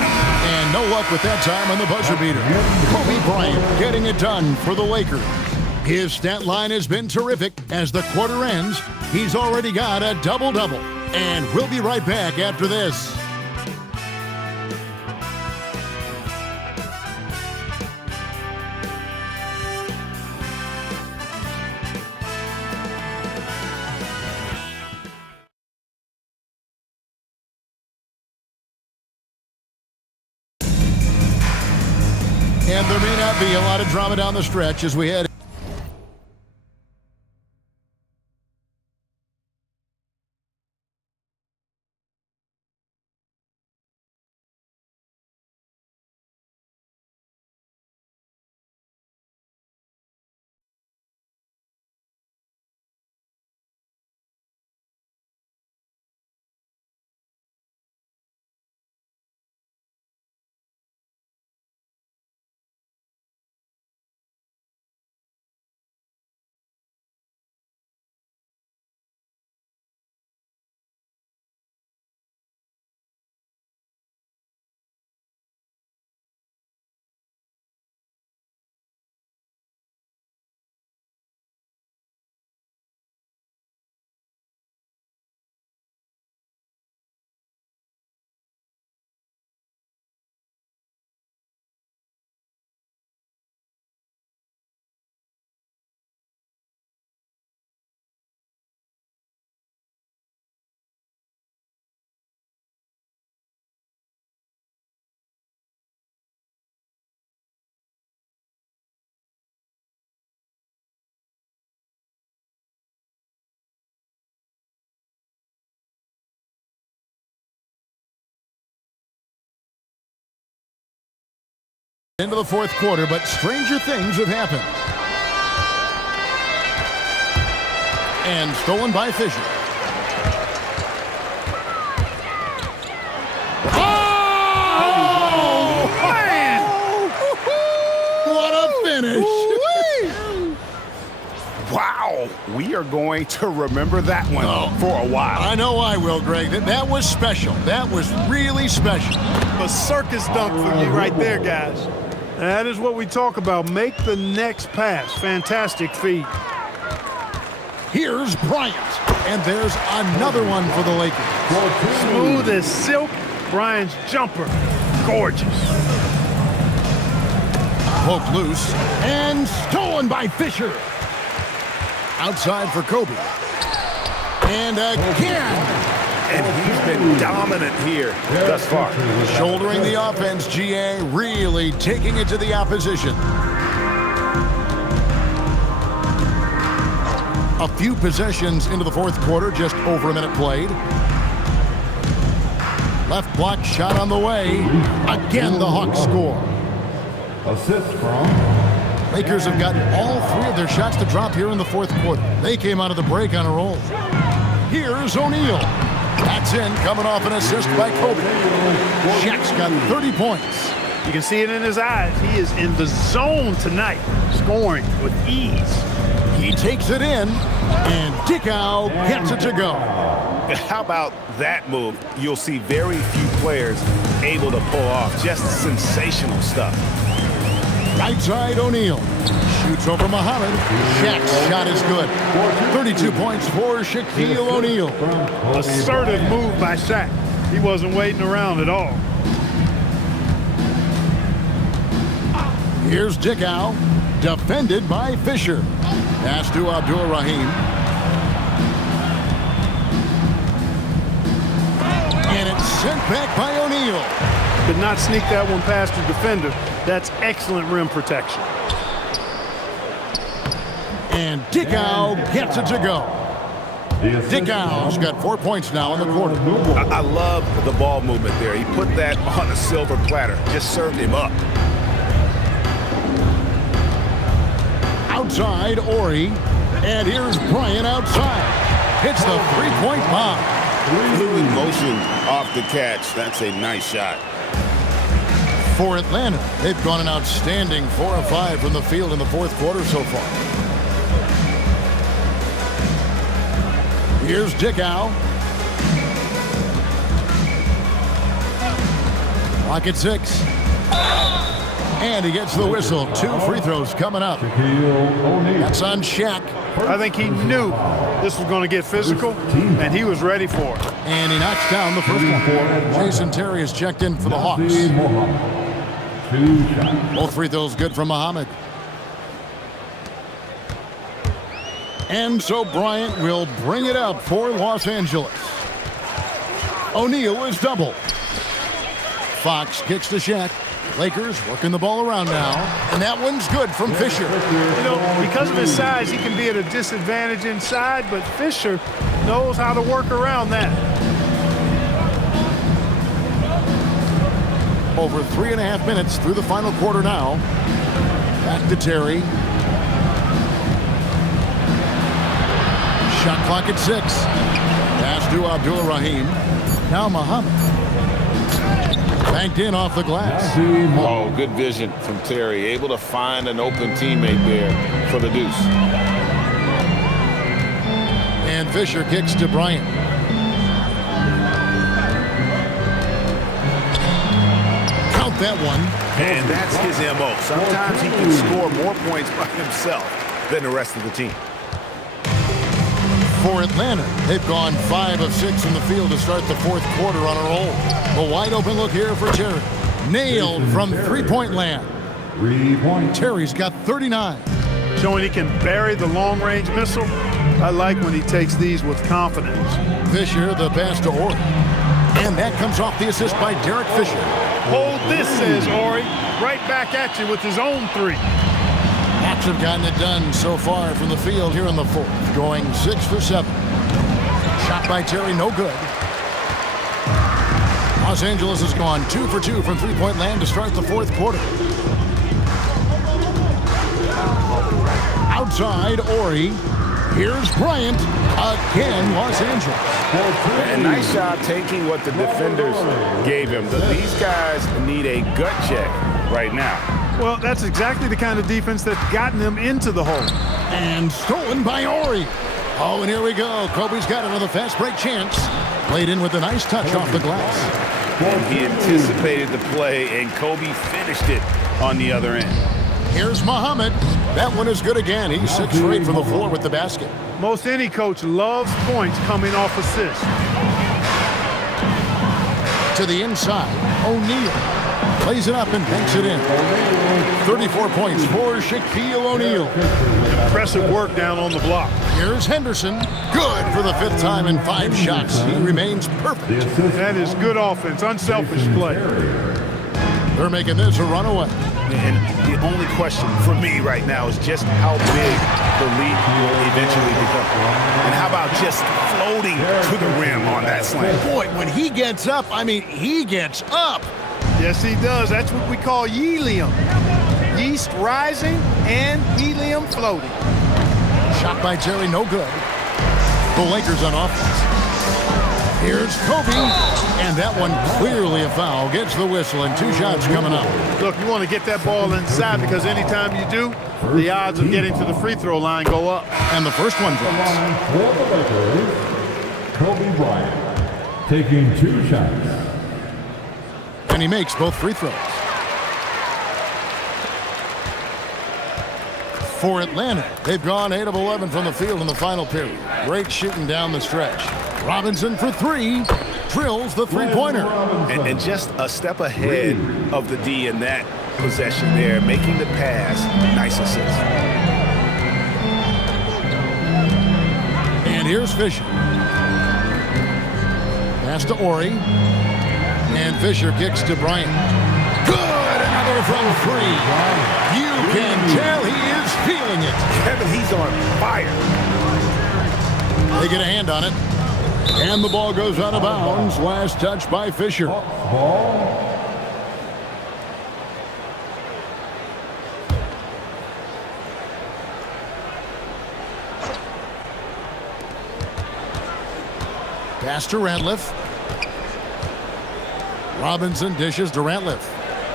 And no luck with that time on the buzzer beater. Kobe Bryant getting it done for the Lakers. His stat line has been terrific. As the quarter ends, he's already got a double-double. And we'll be right back after this. And there may not be a lot of drama down the stretch as we head into the fourth quarter, but stranger things have happened. And stolen by Fisher. Oh, man! What a finish! Wow, we are going to remember that one for a while. I know I will, Greg. That was special. That was really special. A circus dunk for you right there, guys. That is what we talk about. Make the next pass. Fantastic feed. Here's Bryant. And there's another one for the Lakers. Smooth as silk. Bryant's jumper. Gorgeous. Poked loose. And stolen by Fisher. Outside for Kobe. And again. And he's been dominant here thus far. Shouldering the offense, GA really taking it to the opposition. A few possessions into the fourth quarter, just over a minute played. Left block shot on the way. Again, the Hawks score. Assist from Lakers have gotten all three of their shots to drop here in the fourth quarter. They came out of the break on a roll. Here's O'Neal. That's in, coming off an assist by Kobe. Shaq's got 30 points. You can see it in his eyes. He is in the zone tonight, scoring with ease. He takes it in, and Dickow gets it to go. How about that move? You'll see very few players able to pull off just sensational stuff. Right side, O'Neal. Shoots over Muhammad. Shaq's shot is good. 32 points for Shaquille O'Neal. Assertive move by Shaq. He wasn't waiting around at all. Here's Dickow. Defended by Fisher. Pass to Abdul-Rahim. And it's sent back by O'Neal. Could not sneak that one past the defender. That's excellent rim protection. And Dickow gets it to go. Dickow's got 4 points now in the quarter. I love the ball movement there. He put that on a silver platter. Just served him up. Outside, Ori. And here's Bryant outside. Hits the three-point bomb. Fluid motion off the catch. That's a nice shot. For Atlanta, they've gone an outstanding 4 of 5 from the field in the fourth quarter so far. Here's Dickow. Clock at 6. And he gets the whistle. 2 free throws coming up. That's on Shaq. I think he knew this was going to get physical, and he was ready for it. And he knocks down the first one. Jason Terry is checked in for the Hawks. Both free throws good from Muhammad. And so Bryant will bring it up for Los Angeles. O'Neal is double. Fox kicks to Shaq. Lakers working the ball around now. And that one's good from Fisher. You know, because of his size, he can be at a disadvantage inside, but Fisher knows how to work around that. Over 3.5 minutes through the final quarter now. Back to Terry. Shot clock at 6. Pass to Abdul-Rahim. Now Muhammad. Banked in off the glass. Oh, good vision from Terry. Able to find an open teammate there for the deuce. And Fisher kicks to Bryant. Count that one. And that's his MO. Sometimes he can score more points by himself than the rest of the team. For Atlanta, they've gone 5 of 6 in the field to start the fourth quarter on a roll. A wide open look here for Terry. Nailed from three-point land. 3 points. Terry's got 39. Showing he can bury the long-range missile. I like when he takes these with confidence. Fisher, the pass to Ori. And that comes off the assist by Derek Fisher. Hold this, says Ori. Right back at you with his own 3. Hawks have gotten it done so far from the field here in the fourth, going 6 for 7. Shot by Terry, no good. Los Angeles has gone 2 for 2 from three-point land to start the fourth quarter. Outside, Ori. Here's Bryant. Again, Los Angeles. And nice job taking what the defenders gave him. These guys need a gut check right now. Well, that's exactly the kind of defense that's gotten them into the hole. And stolen by Ori. Oh, and here we go. Kobe's got another fast break chance. Played in with a nice touch off the glass. And he anticipated the play, and Kobe finished it on the other end. Here's Muhammad. That one is good again. He's 6 straight from the floor with the basket. Most any coach loves points coming off assists. To the inside, O'Neal. Plays it up and banks it in. 34 points for Shaquille O'Neal. Impressive work down on the block. Here's Henderson. Good for the 5th time in 5 shots. He remains perfect. That is good offense, unselfish play. They're making this a runaway. And the only question for me right now is just how big the lead will eventually become. And how about just floating to the rim on that slam? Boy, when he gets up, I mean, he gets up. Yes, he does. That's what we call helium. Yeast rising and helium floating. Shot by Terry, no good. The Lakers on offense. Here's Kobe, and that one clearly a foul. Gets the whistle, and 2 shots coming up. Look, you want to get that ball inside because anytime you do, the odds of getting to the free throw line go up. And the first one drops. For the Lakers, Kobe Bryant taking 2 shots. And he makes both free throws. For Atlanta, they've gone 8 of 11 from the field in the final period. Great shooting down the stretch. Robinson for 3, drills the three-pointer. And just a step ahead of the D in that possession there, making the pass. Nice assist. And here's Fisher. Pass to Ori. And Fisher kicks to Bryant. Good! Another from 3. You can tell he is feeling it. Kevin, he's on fire. They get a hand on it. And the ball goes out of bounds. Last touch by Fisher. Ball. Pass to Ratliff. Robinson dishes to Ratliff.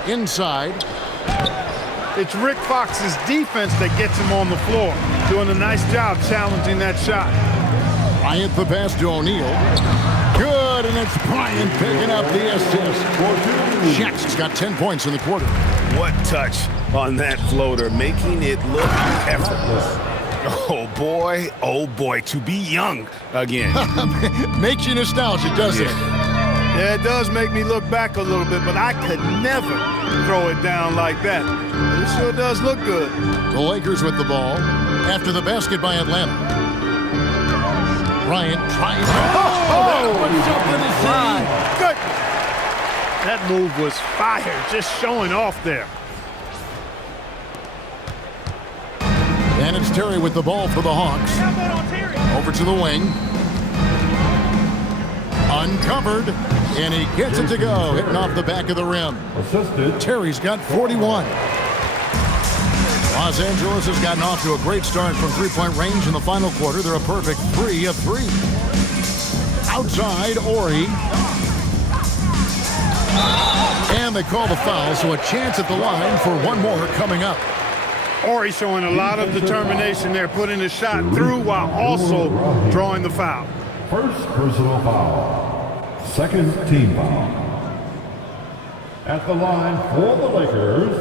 Inside. It's Rick Fox's defense that gets him on the floor, doing a nice job challenging that shot. Bryant the pass to O'Neal. Good, and it's Bryant picking up the assist. Shaq's got 10 points in the quarter. What touch on that floater, making it look effortless. Oh boy, to be young again. Makes you nostalgic, doesn't it? Yeah, it does make me look back a little bit, but I could never throw it down like that. But it sure does look good. The Lakers with the ball after the basket by Atlanta. Bryant trying to... that was something to see. Good. That move was fire, just showing off there. And it's Terry with the ball for the Hawks. Over to the wing. Uncovered. And he gets it to go, hitting off the back of the rim. Assisted. Terry's got 41. Los Angeles has gotten off to a great start from three-point range in the final quarter. They're a perfect 3 of 3. Outside, Ori. And they call the foul, so a chance at the line for one more coming up. Ori showing a lot of determination there, putting the shot through while also drawing the foul. First personal foul. Second team foul. At the line for the Lakers,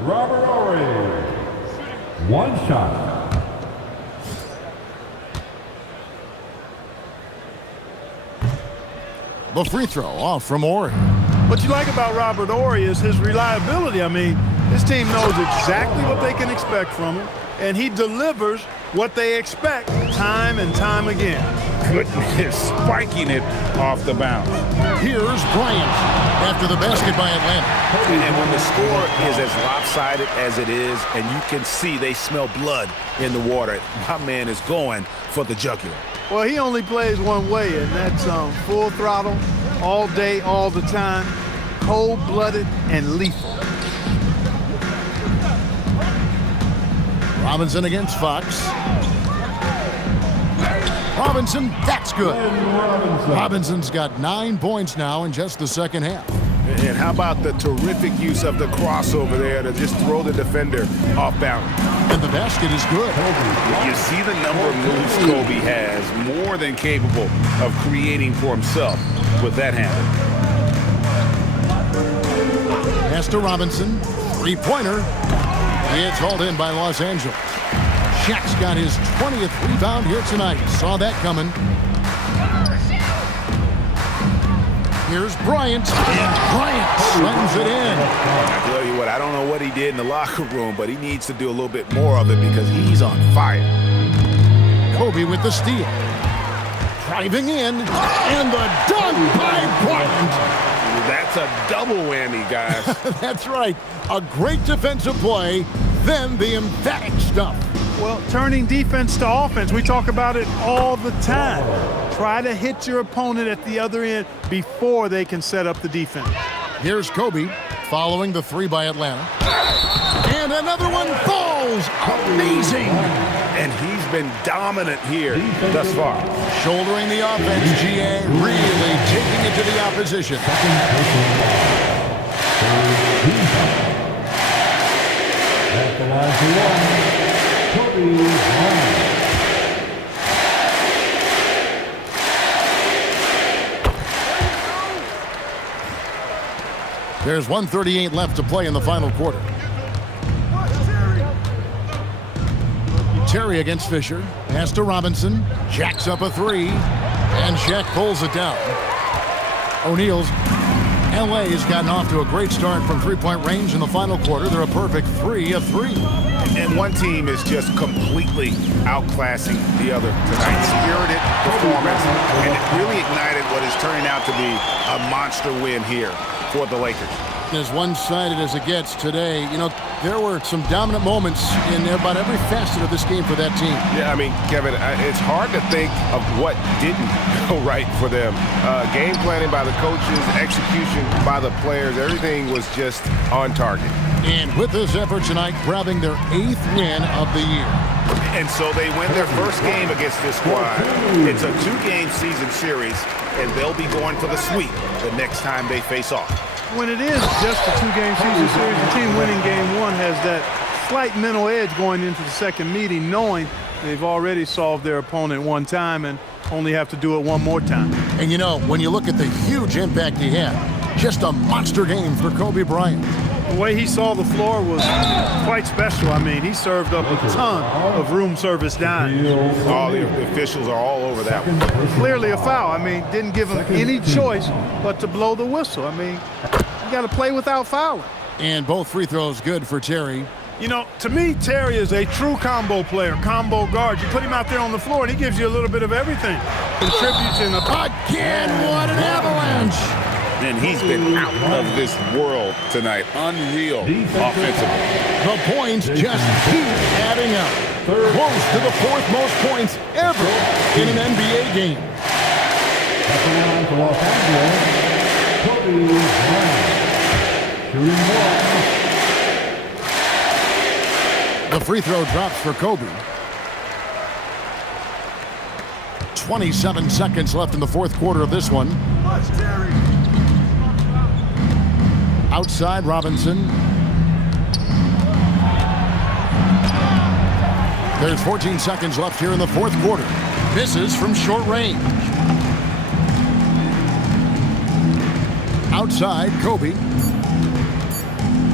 Robert Ori. 1 shot. The free throw off from Ori. What you like about Robert Ori is his reliability. I mean, his team knows exactly what they can expect from him, and he delivers what they expect time and time again. Goodness, spiking it off the bounce. Here's Bryant after the basket by Atlanta. And when the score is as lopsided as it is, and you can see they smell blood in the water, my man is going for the jugular. Well, he only plays one way, and that's full throttle, all day, all the time, cold-blooded and lethal. Robinson against Fox. Robinson, that's good. Robinson's got 9 points now in just the second half. And how about the terrific use of the crossover there to just throw the defender off balance? And the basket is good. You see the number of moves Kobe has, more than capable of creating for himself with that handle. Pass to Robinson. Three-pointer. It's hauled in by Los Angeles. Shaq's got his 20th rebound here tonight. Saw that coming. Here's Bryant, and Bryant slams it in. I tell you what, I don't know what he did in the locker room, but he needs to do a little bit more of it because he's on fire. Kobe with the steal. Driving in, and the dunk by Bryant. That's a double whammy, guys. That's right. A great defensive play, then the emphatic stuff. Well, turning defense to offense, we talk about it all the time. Try to hit your opponent at the other end before they can set up the defense. Here's Kobe following the three by Atlanta. And another one falls. Amazing. And he's been dominant here thus far. Shouldering the offense, GA really taking it to the opposition. At the line for one, Kobe Bryant. There's 1:38 left to play in the final quarter. Terry against Fisher. Pass to Robinson. Jacks up a three. And Shaq pulls it down. O'Neal's LA has gotten off to a great start from three-point range in the final quarter. They're a perfect 3 of 3. And one team is just completely outclassing the other tonight. Spirited performance, and it really ignited what is turning out to be a monster win here for the Lakers. As one-sided as it gets today, you know, there were some dominant moments in about every facet of this game for that team. Yeah, I mean, Kevin, it's hard to think of what didn't go right for them. Game planning by the coaches, execution by the players, everything was just on target. And with this effort tonight, grabbing their 8th win of the year. And so they win their first game against this squad. It's a 2-game season series, and they'll be going for the sweep the next time they face off. When it is just a 2-game season series, the team winning game 1 has that slight mental edge going into the second meeting, knowing they've already solved their opponent one time and only have to do it one more time. And you know, when you look at the huge impact he had, just a monster game for Kobe Bryant. The way he saw the floor was quite special. I mean, he served up a ton of room service dimes. All the officials are all over that one. Clearly a foul. I mean, didn't give him any choice but to blow the whistle. I mean, you got to play without fouling. And both free throws good for Terry. You know, to me, Terry is a true combo player, combo guard. You put him out there on the floor, and he gives you a little bit of everything. Contributes in the... Again, what an avalanche! And he's been out of this world tonight. Unreal offensively. The points just keep adding up. Close to the 4th most points ever in an NBA game. At the line for Los Angeles, Kobe Bryant. Shooting one. The free throw drops for Kobe. 27 seconds left in the 4th quarter of this one. Outside Robinson. There's 14 seconds left here in the 4th quarter. Misses from short range. Outside Kobe.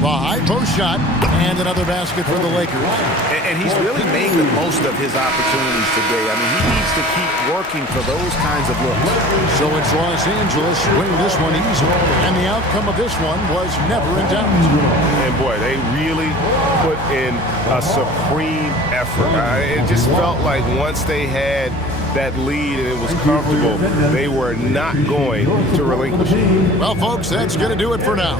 The high post shot, and another basket for the Lakers. And he's really made the most of his opportunities today. I mean, he needs to keep working for those kinds of looks. So it's Los Angeles winning this one easily, and the outcome of this one was never in doubt. And boy, they really put in a supreme effort. It just felt like once they had that lead and it was comfortable, they were not going to relinquish it. Well, folks, that's going to do it for now.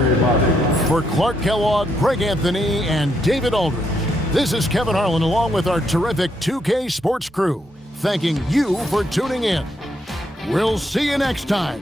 For Clark Kellogg, Greg Anthony, and David Aldridge, this is Kevin Harlan along with our terrific 2K Sports crew, thanking you for tuning in. We'll see you next time.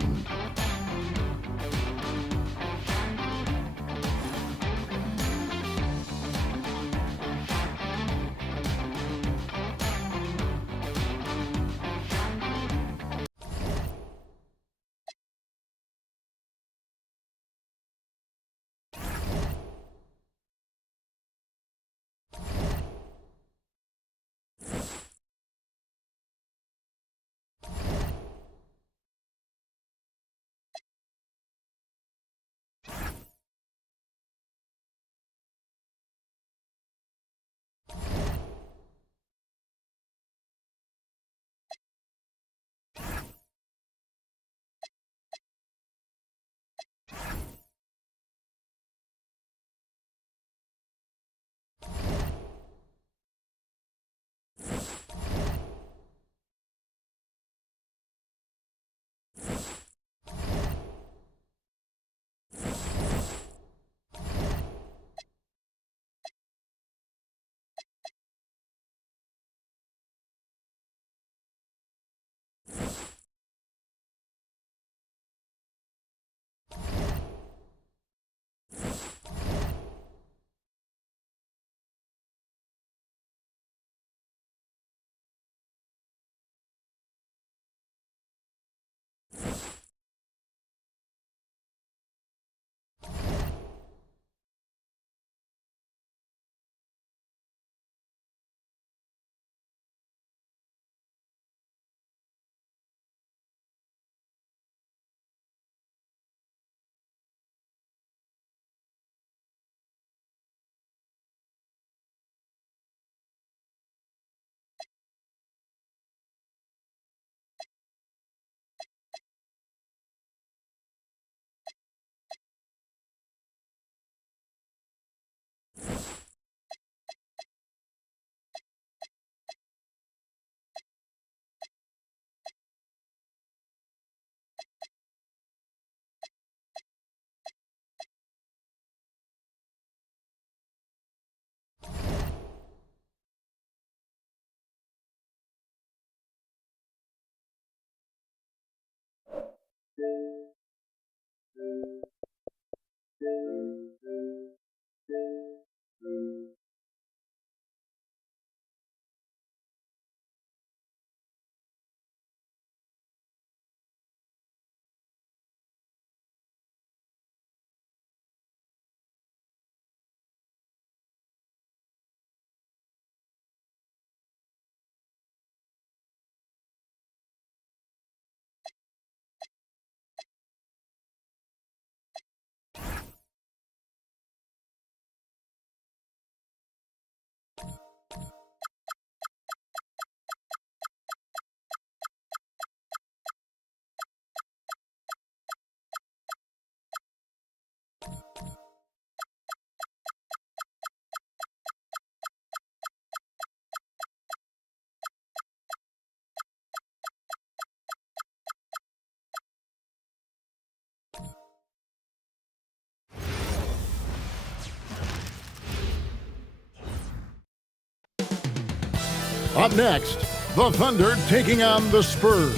Up next, the Thunder taking on the Spurs.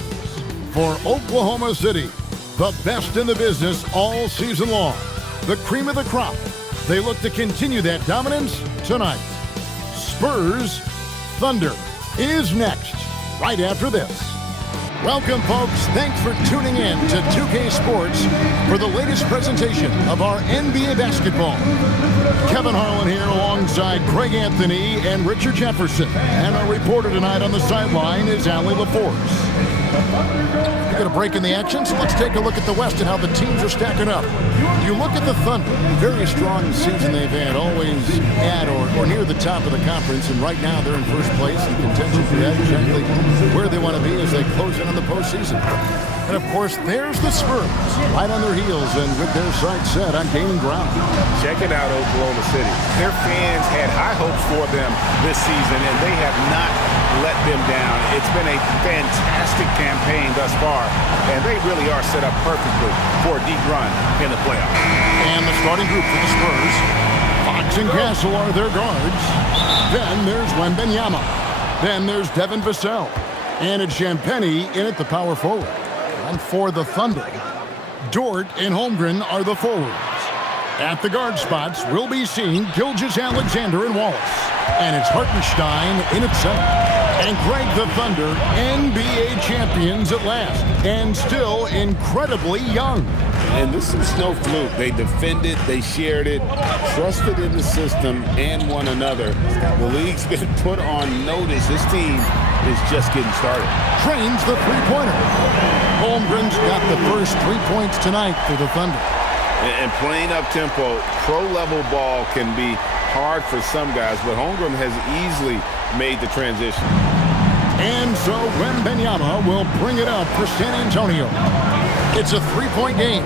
For Oklahoma City, the best in the business all season long. The cream of the crop. They look to continue that dominance tonight. Spurs Thunder is next, right after this. Welcome, folks. Thanks for tuning in to 2K Sports for the latest presentation of our NBA basketball. Kevin Harlan here alongside Greg Anthony and Richard Jefferson. And our reporter tonight on the sideline is Allie LaForce. We're going to break in the action, so let's take a look at the West and how the teams are stacking up. You look at the Thunder, very strong season they've had, always at or near the top of the conference, and right now they're in first place in contention for that, exactly where they want to be as they close in on the postseason. And of course, there's the Spurs, right on their heels and with their sights set on gaining ground. Check it out, Oklahoma City. Their fans had high hopes for them this season, and they have not let them down. It's been a fantastic campaign thus far, and they really are set up perfectly for a deep run in the playoffs. And the starting group for the Spurs, Fox and Castle are their guards. Then there's Wembanyama. Then there's Devin Vassell. And it's Champagnie in at the power forward. And for the Thunder, Dort and Holmgren are the forwards. At the guard spots, we'll be seeing Gilgeous-Alexander and Wallace. And it's Hartenstein in at center. And Greg, the Thunder, NBA champions at last. And still incredibly young. And this is no fluke. They defended, they shared it, trusted in the system and one another. The league's been put on notice. This team is just getting started. Trains the three-pointer. Holmgren's got the first 3 points tonight for the Thunder. And playing up-tempo, pro-level ball can be hard for some guys, but Holmgren has easily made the transition. And so Wembanyama will bring it up for San Antonio. It's a three-point game.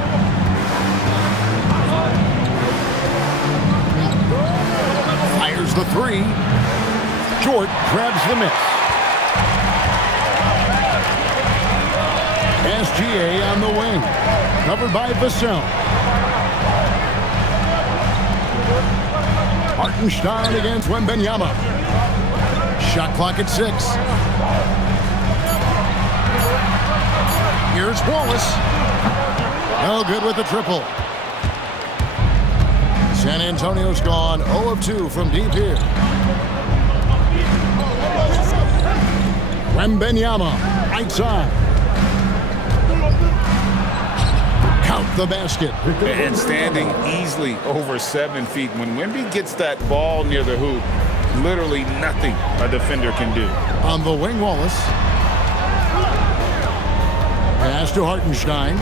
Fires the three. Dort grabs the miss. SGA on the wing. Covered by Vassell. Hartenstein against Wembanyama. Shot clock at 6. Here's Wallace. No good with the triple. San Antonio's gone 0 of 2 from deep here. Wembanyama, right side. Count the basket. And standing easily over 7 feet. When Wemby gets that ball near the hoop, literally nothing a defender can do. On the wing, Wallace. Pass to Hartenstein.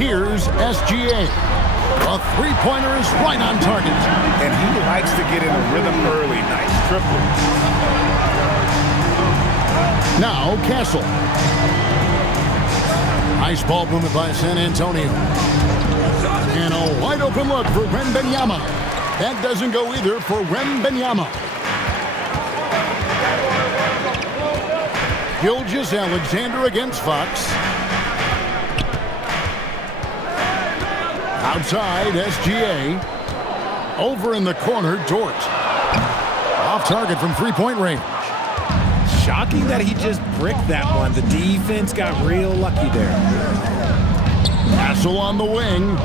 Here's SGA. A three-pointer is right on target. And he likes to get in a rhythm early. Nice triple. Now Castle. Nice ball movement by San Antonio. And a wide open look for Wembanyama. That doesn't go either for Wembanyama. Gilgeous-Alexander against Fox. Outside, SGA. Over in the corner, Dort. Off target from three-point range. Shocking that he just bricked that one. The defense got real lucky there. Castle on the wing.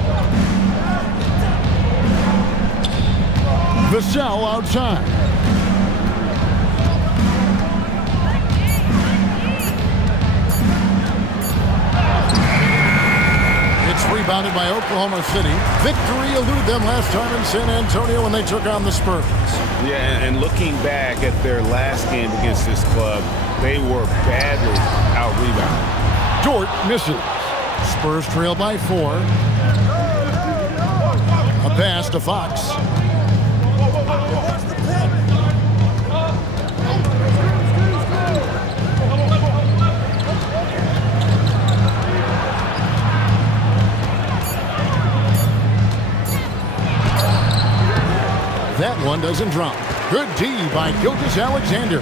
Vassell outside. It's rebounded by Oklahoma City. Victory eluded them last time in San Antonio when they took on the Spurs. Yeah, and looking back at their last game against this club, they were badly out-rebounded. Dort misses. Spurs trail by 4. A pass to Fox. That one doesn't drop. Good D by Gilgeous-Alexander.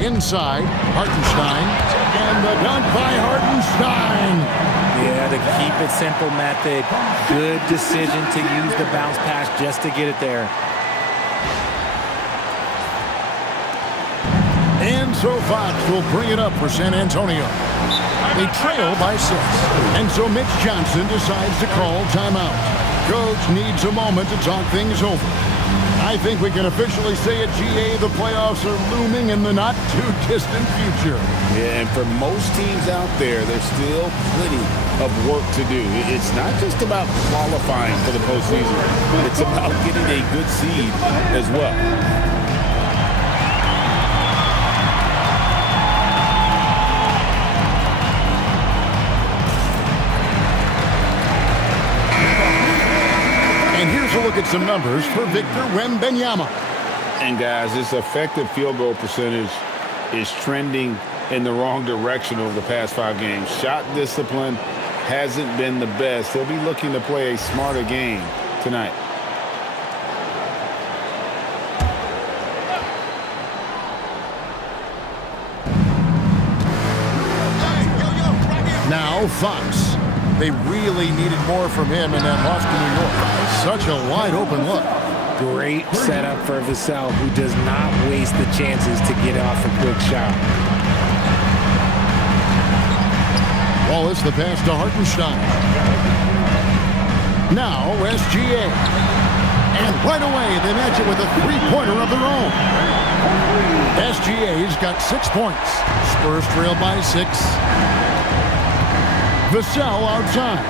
Inside, Hartenstein. And the dunk by Hartenstein. Yeah, the keep it simple method. Good decision to use the bounce pass just to get it there. And so Fox will bring it up for San Antonio. They trail by 6. And so Mitch Johnson decides to call timeout. Coach needs a moment to talk things over. I think we can officially say at GA the playoffs are looming in the not-too-distant future. Yeah, and for most teams out there, there's still plenty of work to do. It's not just about qualifying for the postseason. It's about getting a good seed as well. And here's a look at some numbers for Victor Wembanyama. And guys, this effective field goal percentage is trending in the wrong direction over the past 5 games. Shot discipline hasn't been the best. They'll be looking to play a smarter game tonight. Now Fox. They really needed more from him in that loss to New York. Such a wide open look. Great setup for Vassell, who does not waste the chances to get off a quick shot. Wallace the pass to Hartenstein. Now SGA. And right away they match it with a 3-pointer of their own. SGA's got 6 points. Spurs trail by 6. Vassell outside.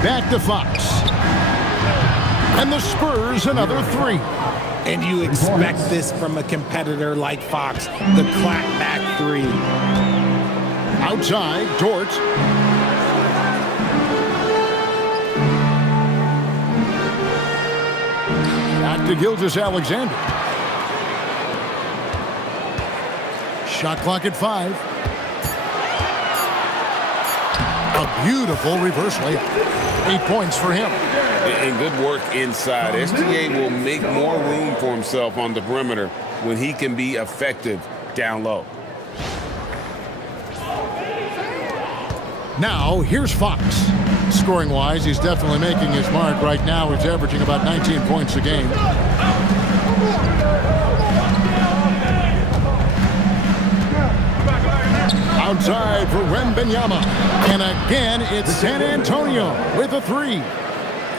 Back to Fox. And the Spurs another 3. And you expect this from a competitor like Fox, the clapback 3. Outside, Dort. Back to Gilgeous-Alexander. Shot clock at 5. A beautiful reverse layup. 8 points for him. And good work inside. SGA will make more room for himself on the perimeter when he can be effective down low. Now, here's Fox. Scoring-wise, he's definitely making his mark. Right now, he's averaging about 19 points a game. Outside for Wembanyama. And again, it's San Antonio with a 3.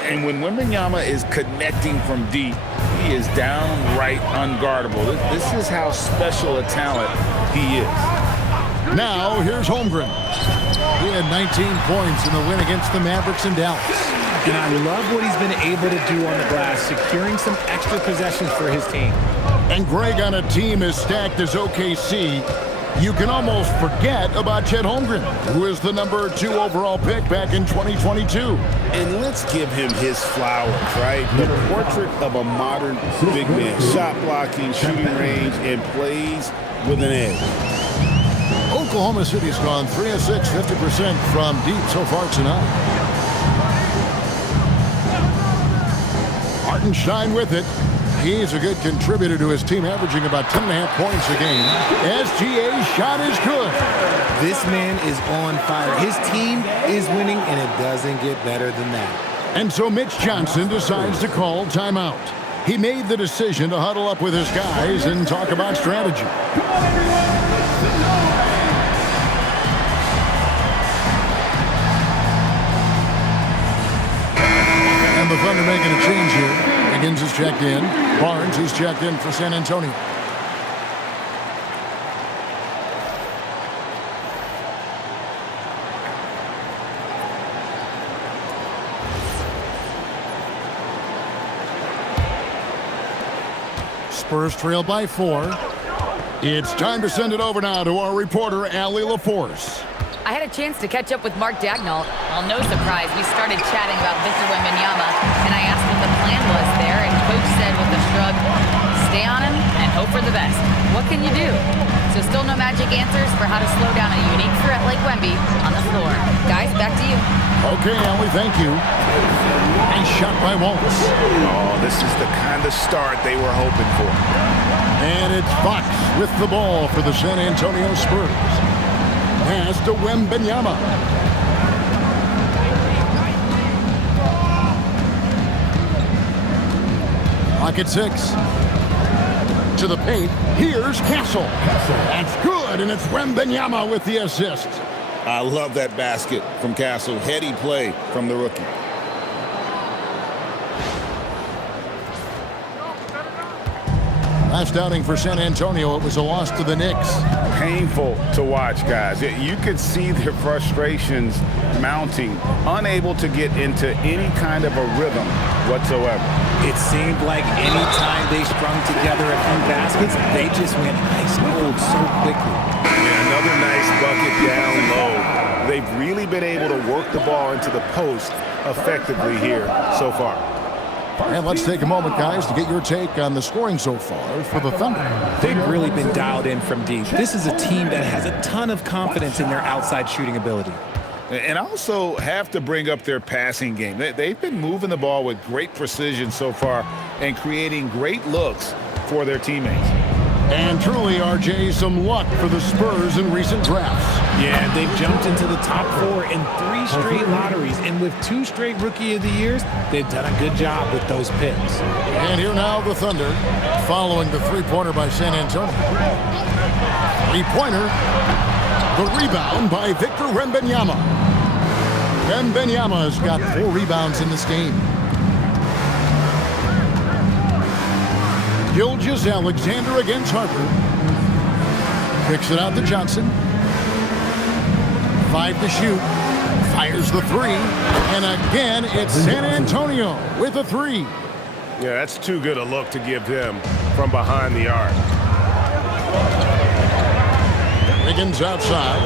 And when Wembanyama is connecting from deep, he is downright unguardable. This is how special a talent he is. Now, here's Holmgren. He had 19 points in the win against the Mavericks in Dallas. And I love what he's been able to do on the glass, securing some extra possessions for his team. And Greg, on a team as stacked as OKC, you can almost forget about Chet Holmgren, who is the number 2 overall pick back in 2022. And let's give him his flowers, right? The portrait of a modern big man. Shot blocking, shooting range, and plays with an edge. Oklahoma City's gone 3 of 6, 50% from deep so far tonight. Hartenstein with it. He's a good contributor to his team, averaging about 10.5 points a game. SGA's shot is good. This man is on fire. His team is winning, and it doesn't get better than that. And so Mitch Johnson decides to call timeout. he made the decision to huddle up with his guys and talk about strategy. And the Thunder making a change here. Higgins is checked in. Barnes is checked in for San Antonio. Spurs trail by 4. It's time to send it over now to our reporter, Allie LaForce. I had a chance to catch up with Mark Daigneault. Well, no surprise, we started chatting about Victor Wembanyama, and I asked what the plan was there, and Coach said with a shrug, stay on him and hope for the best. What can you do? So still no magic answers for how to slow down a unique threat like Wemby on the floor. Guys, back to you. Okay, Allie, thank you. Nice shot by Waltz. Oh, this is the kind of start they were hoping for. And it's Fox with the ball for the San Antonio Spurs. Pass to Wembanyama. Clock at 6. To the paint. Here's Castle. That's good, and it's Wembanyama with the assist. I love that basket from Castle. Heady play from the rookie. Last outing for San Antonio, it was a loss to the Knicks. Painful to watch, guys. You could see their frustrations mounting, unable to get into any kind of a rhythm whatsoever. It seemed like any time they strung together a few baskets, they just went ice cold so quickly. Yeah, another nice bucket down low. They've really been able to work the ball into the post effectively here so far. And let's take a moment, guys, to get your take on the scoring so far for the Thunder. They've really been dialed in from deep. This is a team that has a ton of confidence in their outside shooting ability. And also have to bring up their passing game. They've been moving the ball with great precision so far and creating great looks for their teammates. And truly, RJ, some luck for the Spurs in recent drafts. Yeah, they've jumped into the top 4 in 3 straight lotteries, and with 2 straight Rookie of the Years, they've done a good job with those picks. And here now the Thunder, following the three-pointer by San Antonio. Three-pointer, the rebound by Victor Wembanyama. Wembanyama has got 4 rebounds in this game. Gilgeous-Alexander against Harper. Kicks it out to Johnson. 5 to shoot. Fires the 3. And again, it's San Antonio with a 3. Yeah, that's too good a look to give him from behind the arc. Wiggins outside.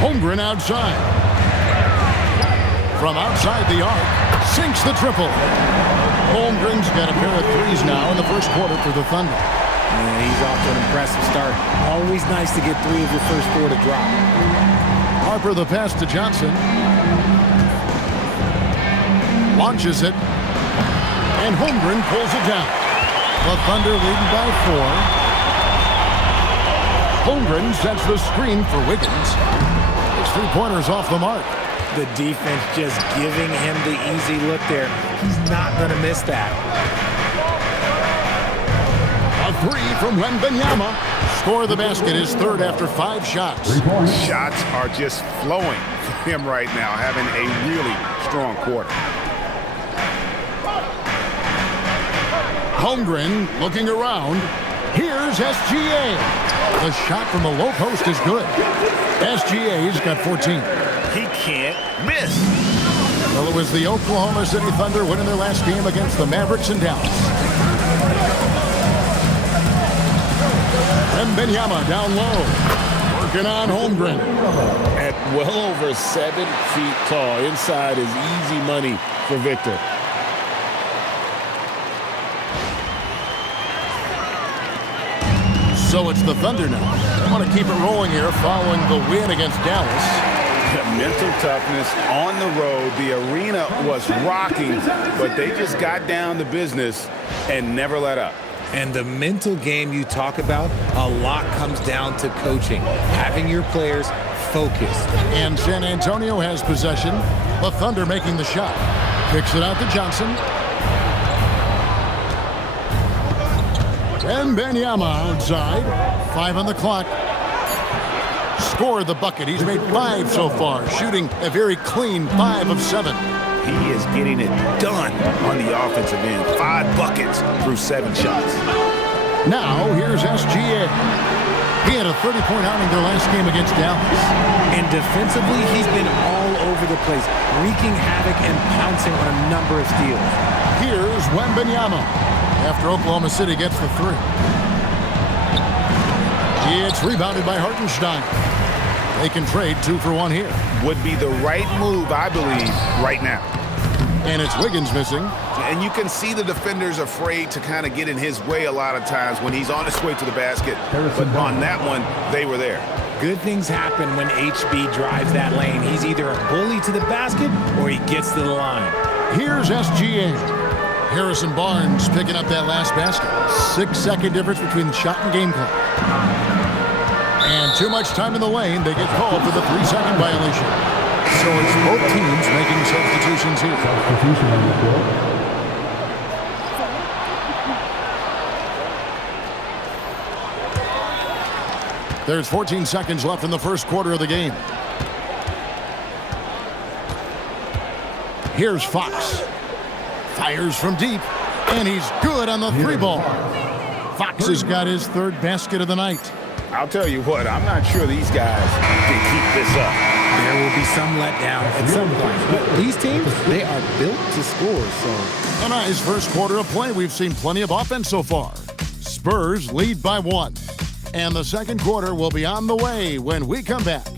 Holmgren outside. From outside the arc. Sinks the triple. Holmgren's got a pair of 3s now in the first quarter for the Thunder. Yeah, he's off to an impressive start. Always nice to get 3 of your first 4 to drop. Harper the pass to Johnson. Launches it. And Holmgren pulls it down. The Thunder leading by 4. Holmgren sets the screen for Wiggins. His 3-pointer's off the mark. The defense just giving him the easy look there. He's not going to miss that. A 3 from Wembanyama. Score the basket, his 3rd after 5 shots. Shots are just flowing for him right now, having a really strong quarter. Holmgren looking around. Here's SGA. The shot from the low post is good. SGA's got 14. He can't miss. Well, it was the Oklahoma City Thunder winning their last game against the Mavericks in Dallas. Wembanyama down low. Working on Holmgren. At well over 7 feet tall. Inside is easy money for Victor. So it's the Thunder now. They want to keep it rolling here following the win against Dallas. Mental toughness on the road. The arena was rocking, but they just got down to business and never let up. And the mental game you talk about, a lot comes down to coaching, having your players focused. And San Antonio has possession. The Thunder making the shot. Kicks it out to Johnson. Wembanyama outside. 5 on the clock. Scored the bucket. He's made 5 so far, shooting a very clean 5 of 7. He is getting it done on the offensive end. 5 buckets through 7 shots. Now, here's SGA. He had a 30-point outing their last game against Dallas. And defensively, he's been all over the place, wreaking havoc and pouncing on a number of steals. Here's Wembanyama after Oklahoma City gets the 3. It's rebounded by Hartenstein. They can trade 2 for 1 here. Would be the right move, I believe, right now. And it's Wiggins missing. And you can see the defenders afraid to kind of get in his way a lot of times when he's on his way to the basket. But on that one, they were there. Good things happen when HB drives that lane. He's either a bully to the basket or he gets to the line. Here's SGA. Harrison Barnes picking up that last basket. 6-second difference between the shot and game clock. And too much time in the lane. They get called for the 3-second violation. So it's both teams making substitutions here. Substitution on the floor. There's 14 seconds left in the first quarter of the game. Here's Fox. Fires from deep, and he's good on the 3-ball. Fox has got his 3rd basket of the night. I'll tell you what, I'm not sure these guys can keep this up. There will be some letdown at some point. But these teams, they are built to score, so. In his first quarter of play, we've seen plenty of offense so far. Spurs lead by 1. And the second quarter will be on the way when we come back.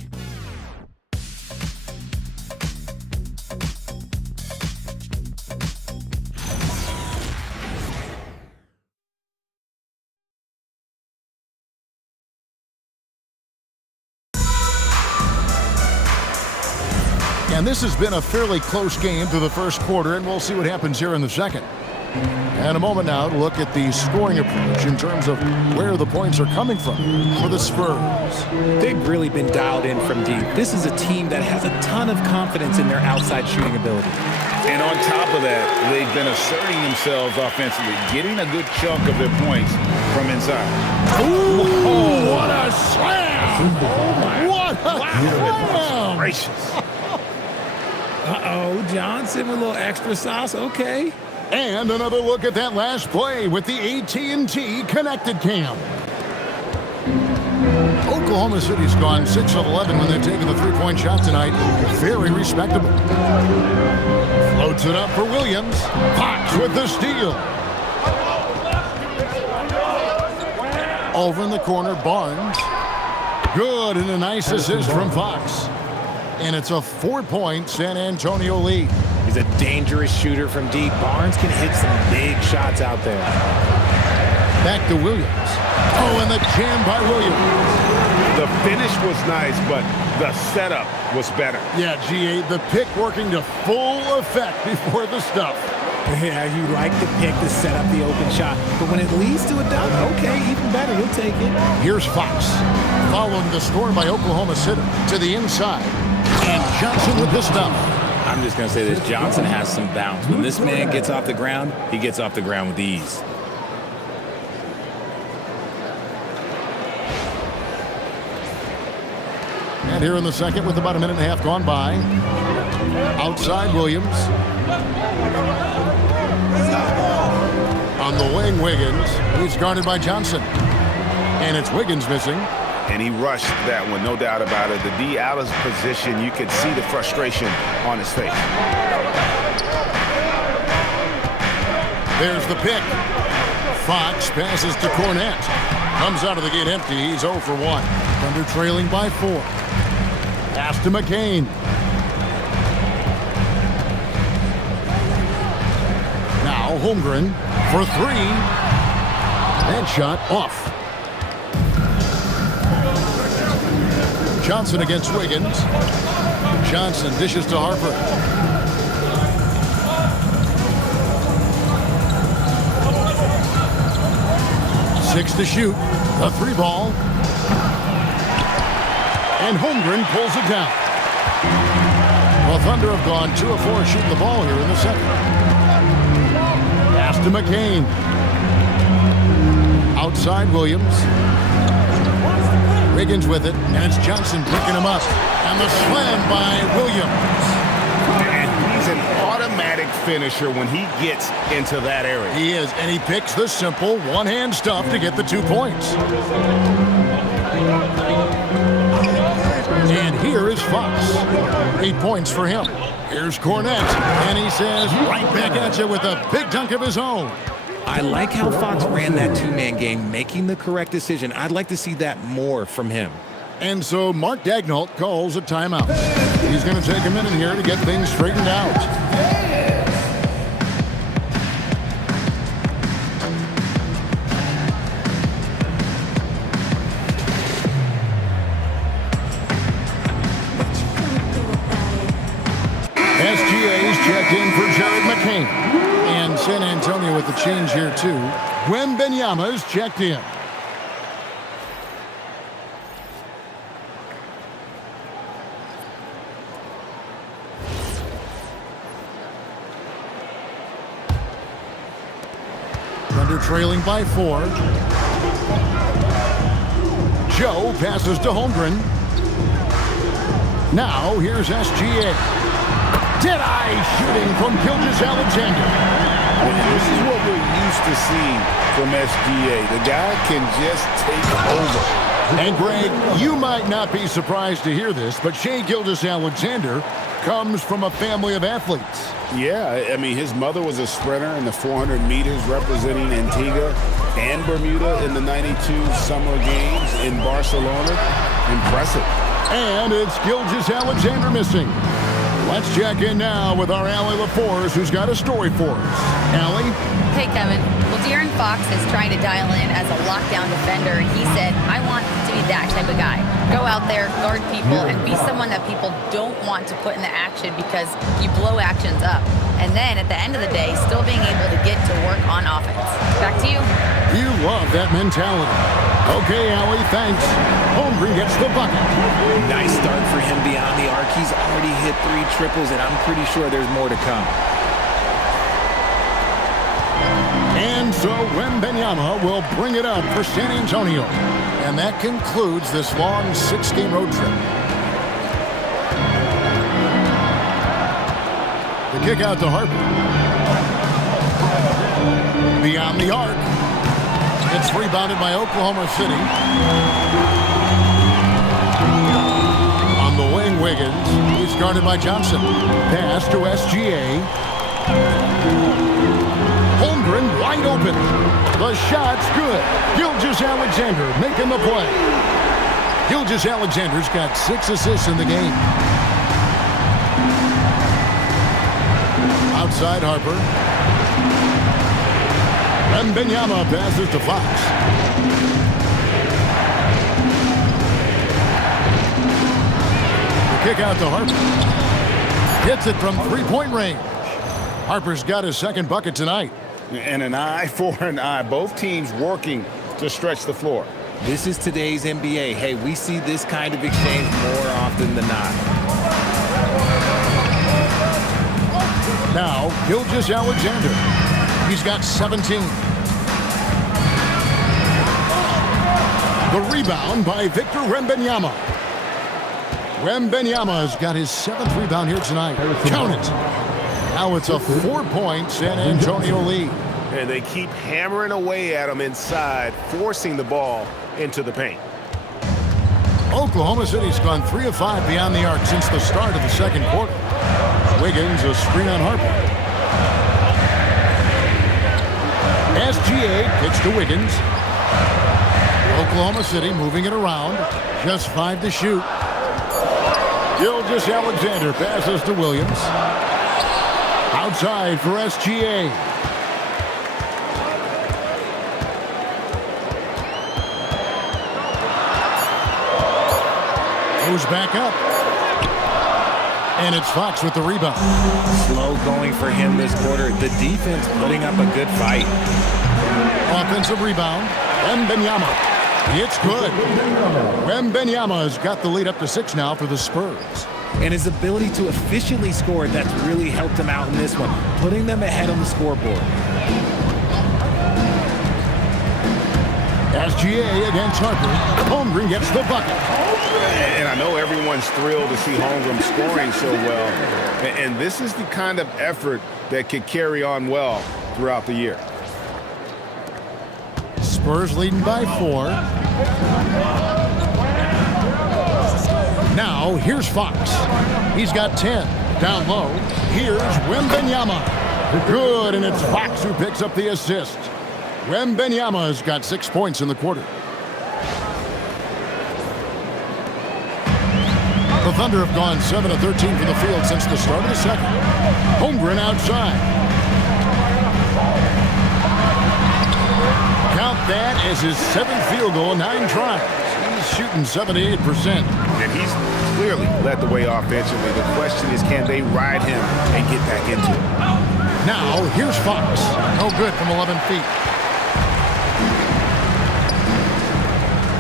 And this has been a fairly close game through the first quarter, and we'll see what happens here in the second. And a moment now to look at the scoring approach in terms of where the points are coming from for the Spurs. They've really been dialed in from deep. This is a team that has a ton of confidence in their outside shooting ability. And on top of that, they've been asserting themselves offensively, getting a good chunk of their points from inside. Ooh, what a slam! Oh, my. What a slam! Gracious. Uh-oh, Johnson with a little extra sauce. Okay. And another look at that last play with the AT&T Connected Cam. Oklahoma City's gone 6 of 11 when they're taking the 3-point shot tonight. Very respectable. Floats it up for Williams. Fox with the steal. Over in the corner, Barnes. Good, and a nice assist from Fox. And it's a 4-point San Antonio lead. He's a dangerous shooter from deep. Barnes can hit some big shots out there. Back to Williams. Oh, and the jam by Williams. The finish was nice, but the setup was better. Yeah, GA, the pick working to full effect before the stuff. Yeah, you like the pick to set up the open shot. But when it leads to a dunk, okay, even better, he'll take it. Here's Fox. Following the score by Oklahoma City to the inside. And Johnson with the stuff. I'm just going to say this. Johnson has some bounce. When this man gets off the ground, he gets off the ground with ease. And here in the second with about a minute and a half gone by. Outside Williams. On the wing, Wiggins. He's guarded by Johnson. And it's Wiggins missing. And he rushed that one, no doubt about it. The D out of position, you could see the frustration on his face. There's the pick. Fox passes to Cornette. Comes out of the gate empty. He's 0 for 1. Thunder trailing by 4. Pass to McCain. Now Holmgren for 3. That shot off. Johnson against Wiggins. Johnson dishes to Harper. Six to shoot. The 3-ball. And Holmgren pulls it down. the Thunder have gone 2 of 4 shooting the ball here in the second. Pass to McCain. Outside Williams. Wiggins with it, and it's Johnson picking him up. And the slam by Williams. And he's an automatic finisher when he gets into that area. He is, and he picks the simple one-hand stuff to get the 2 points. And here is Fox. 8 points for him. Here's Cornette, and he says right back at you with a big dunk of his own. I like how Fox ran that two-man game, making the correct decision. I'd like to see that more from him. And so Mark Daigneault calls a timeout. He's going to take a minute here to get things straightened out. SGA's checked in for Jared McCain. And San Antonio with the change here, too. Wembanyama's checked in. Thunder trailing by 4. Joe passes to Holmgren. Now, here's SGA. Dead-eye shooting from Gilgeous-Alexander. This is what we're used to seeing from SGA. The guy can just take over. And, Greg, you might not be surprised to hear this, but Shai Gilgeous-Alexander comes from a family of athletes. Yeah, I mean, his mother was a sprinter in the 400 meters representing Antigua and Bermuda in the 92 Summer Games in Barcelona. Impressive. And it's Gilgeous-Alexander missing. Let's check in now with our Allie LaForce, who's got a story for us. Allie? Hey, Kevin. Well, De'Aaron Fox is trying to dial in as a lockdown defender, and he said, I want to be that type of guy. Go out there, guard people, and be someone that people don't want to put in the action because you blow actions up. And then at the end of the day, still being able to get to work on offense. Back to you. You love that mentality. Okay, Allie, thanks. Holmgren gets the bucket. Nice start for him beyond the arc. He's already hit 3 triples, and I'm pretty sure there's more to come. And so Wembanyama will bring it up for San Antonio. And that concludes this long 6-game road trip. The kick out to Harper. Beyond the arc. It's rebounded by Oklahoma City. On the wing, Wiggins. He's guarded by Johnson. Pass to SGA. Holmgren wide open. The shot's good. Gilgeous-Alexander making the play. Gilgeous-Alexander's got 6 assists in the game. Outside Harper. Wembanyama passes to Fox. The kick out to Harper. Hits it from 3-point range. Harper's got his second bucket tonight. And an eye for an eye. Both teams working to stretch the floor. This is today's NBA. Hey, we see this kind of exchange more often than not. Now, Gilgeous-Alexander. He's got 17. The rebound by Victor Wembanyama. Wembanyama's got his 7th rebound here tonight. Count it. Now it's a 4-point San Antonio lead. And they keep hammering away at him inside, forcing the ball into the paint. Oklahoma City's gone 3 of 5 beyond the arc since the start of the second quarter. Wiggins, a screen on Harper. SGA kicks to Wiggins. Oklahoma City moving it around. Just 5 to shoot. Gilgeous-Alexander passes to Williams. Outside for SGA. Goes back up. And it's Fox with the rebound. Slow going for him this quarter. The defense putting up a good fight. Offensive rebound. Wembanyama. It's good. Wembanyama has got the lead up to 6 now for the Spurs. and his ability to efficiently score that's really helped him out in this one, putting them ahead on the scoreboard. SGA against Harper. Holmgren gets the bucket. And I know everyone's thrilled to see Holmgren scoring so well. And this is the kind of effort that could carry on well throughout the year. Spurs leading by 4. Now, here's Fox. He's got 10. Down low, here's Wembanyama. Good, and it's Fox who picks up the assist. Wembanyama's got 6 points in the quarter. The Thunder have gone 7 of 13 from the field since the start of the second. Holmgren outside. Count that as his 7th field goal in 9 tries. He's shooting 78%. And he's clearly led the way offensively. The question is, can they ride him and get back into it? Now, here's Fox. No good from 11 feet.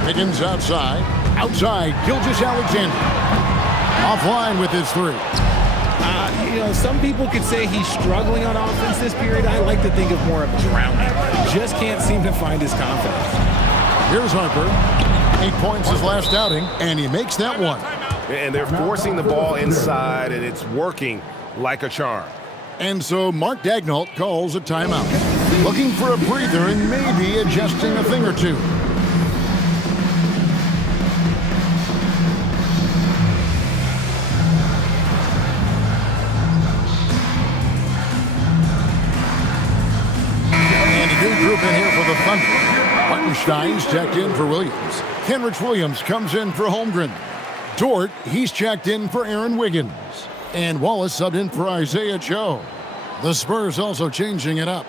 Higgins outside. Outside, Gilgeous-Alexander. Offline with his 3. Some people could say he's struggling on offense this period. I like to think of more of drowning. Just can't seem to find his confidence. Here's Harper. 8 points his last outing, and he makes that one. And they're forcing the ball inside, and it's working like a charm. And so Mark Daigneault calls a timeout. Looking for a breather and maybe adjusting a thing or two. Group in here for the Thunder. Hartenstein's checked in for Williams. Kenrich Williams comes in for Holmgren. Dort, he's checked in for Aaron Wiggins. And Wallace subbed in for Isaiah Joe. The Spurs also changing it up.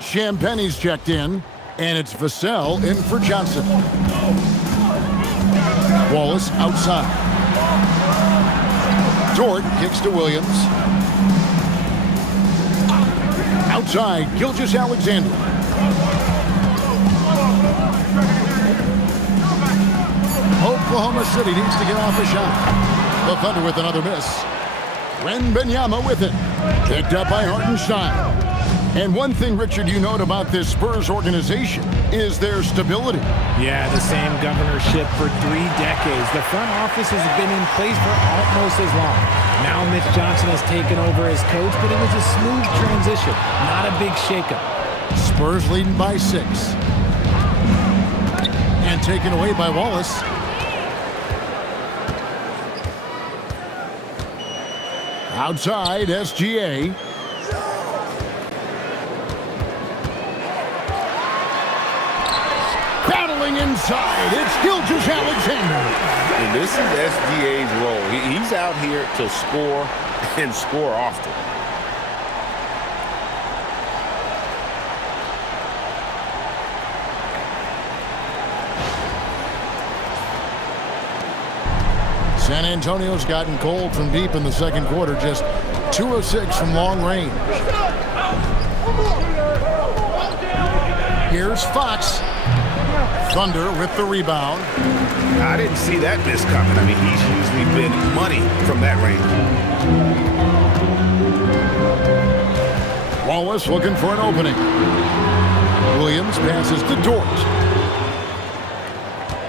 Champagne's checked in, and it's Vassell in for Johnson. Wallace outside. Dort kicks to Williams. Outside, Gilgeous-Alexander. Oklahoma City needs to get off a shot. The Thunder with another miss. Wembanyama with it. Picked up by Hartenstein. And one thing, Richard, you note about this Spurs organization is their stability. Yeah, the same governorship for 3 decades. The front office has been in place for almost as long. Now Mitch Johnson has taken over as coach, but it was a smooth transition, not a big shakeup. Spurs leading by 6. And taken away by Wallace. Outside, SGA. Battling inside, it's Gilgeous-Alexander. And this is SGA's role. He's out here to score and score often. San Antonio's gotten cold from deep in the second quarter, just 2 of 6 from long range. Here's Fox. Thunder with the rebound. I didn't see that miss coming. I mean, he's usually been money from that range. Wallace looking for an opening. Williams passes to Dort.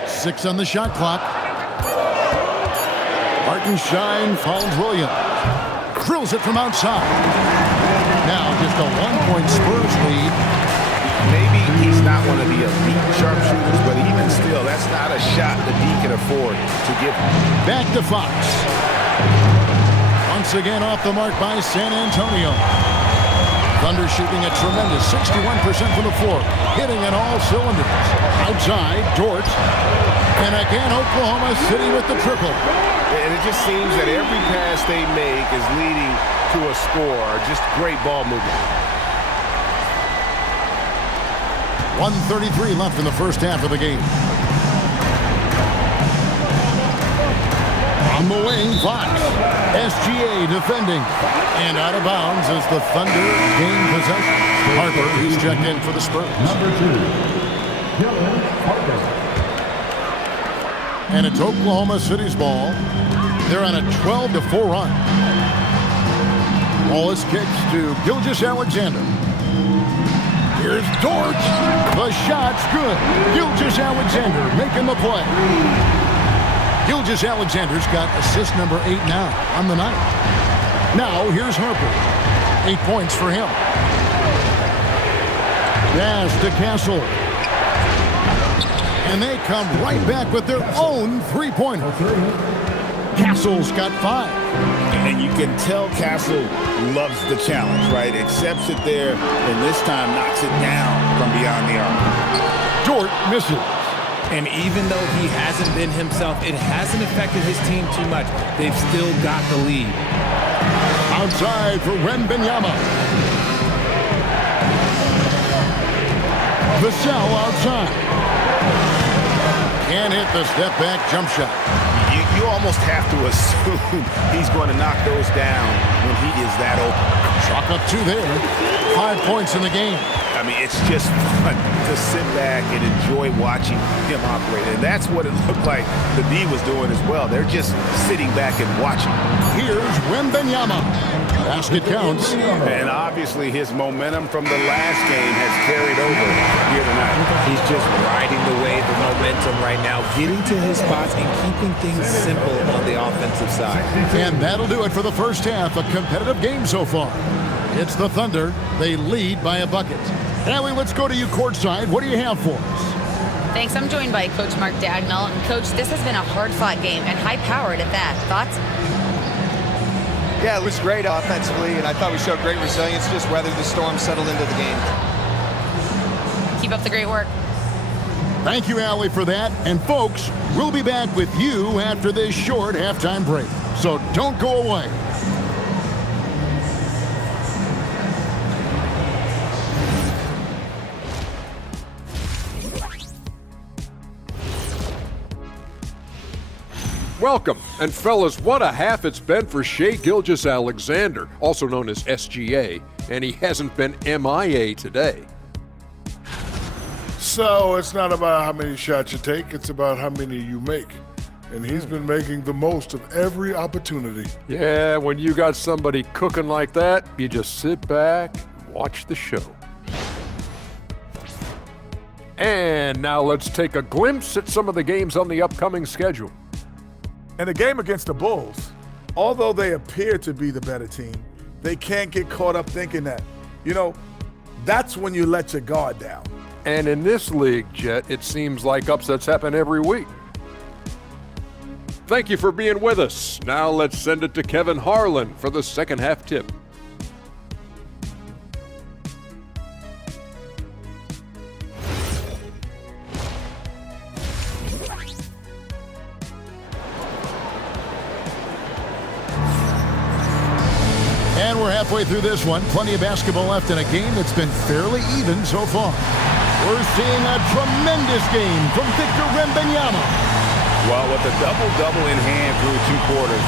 6 on the shot clock. Hartenstein finds Williams. Drills it from outside. Now just a 1-point Spurs lead. Maybe he's not one of the elite sharpshooters, but even still, that's not a shot that he can afford to give him. Back to Fox. Once again off the mark by San Antonio. Thunder shooting a tremendous 61% from the floor, hitting in all cylinders. Outside, Dort. And again, Oklahoma City with the triple. And it just seems that every pass they make is leading to a score. Just great ball movement. 1:33 left in the first half of the game. On the wing, Fox. SGA defending. And out of bounds as the Thunder gain possession. Harper, who's checked in for the Spurs. Number 2, Dylan Harper. And it's Oklahoma City's ball. They're on a 12-4 run. Wallace kicks to Gilgeous-Alexander. Here's Dort. The shot's good. Gilgeous-Alexander making the play. Gilgeous-Alexander's got assist number 8 now on the night. Now here's Harper. 8 points for him. Pass to Castle. And they come right back with their own three-pointer. Castle's got 5. And you can tell Castle loves the challenge, right? Accepts it there, and this time knocks it down from beyond the arc. Dort misses. And even though he hasn't been himself, it hasn't affected his team too much. They've still got the lead. Outside for Wembanyama. Vassell outside. Can't hit the step-back jump shot. You almost have to assume he's going to knock those down when he is that open. Chalk up 2 there. 5 points in the game. I mean, it's just fun to sit back and enjoy watching him operate. And that's what it looked like the D was doing as well. They're just sitting back and watching. Here's Wembanyama. Basket counts. And obviously his momentum from the last game has carried over here tonight. He's just riding the wave of momentum right now, getting to his spots and keeping things simple on the offensive side. And that'll do it for the first half. A competitive game so far. It's the Thunder. They lead by a bucket. Allie, let's go to you courtside. What do you have for us? Thanks. I'm joined by Coach Mark Daigneault. And, Coach, this has been a hard-fought game and high-powered at that. Thoughts? Yeah, it was great offensively, and I thought we showed great resilience, just weathered the storm, settled into the game. Keep up the great work. Thank you, Allie, for that. And, folks, we'll be back with you after this short halftime break. So don't go away. Welcome, and fellas, what a half it's been for Shai Gilgeous-Alexander, also known as SGA, and he hasn't been MIA today. So it's not about how many shots you take, it's about how many you make. And he's been making the most of every opportunity. Yeah, when you got somebody cooking like that, you just sit back and watch the show. And now let's take a glimpse at some of the games on the upcoming schedule. And the game against the Bulls, although they appear to be the better team, they can't get caught up thinking that. You know, that's when you let your guard down. And in this league, Jet, it seems like upsets happen every week. Thank you for being with us. Now let's send it to Kevin Harlan for the second half tip. And we're halfway through this one. Plenty of basketball left in a game that's been fairly even so far. We're seeing a tremendous game from Victor Wembanyama. Well, with a double-double in hand through 2 quarters,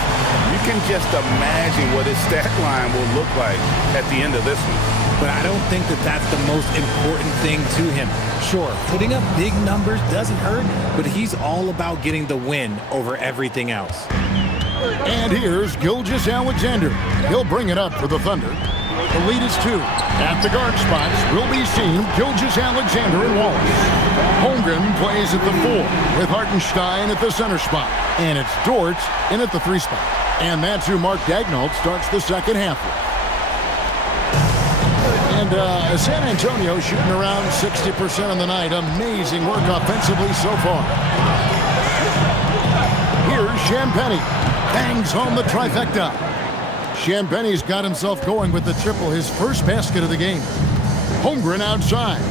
you can just imagine what his stat line will look like at the end of this one. But I don't think that that's the most important thing to him. Sure, putting up big numbers doesn't hurt, but he's all about getting the win over everything else. And here's Gilgeous-Alexander. He'll bring it up for the Thunder. The lead is 2. At the guard spots will be seen Gilgeous-Alexander and Wallace. Holmgren plays at the 4 with Hartenstein at the center spot. And it's Dort in at the 3 spot. And that's who Mark Daigneault starts the second half with. And San Antonio shooting around 60% on the night. Amazing work offensively so far. Here's Champagnie. Bangs home the trifecta. Champagnie's got himself going with the triple, his first basket of the game. Holmgren outside.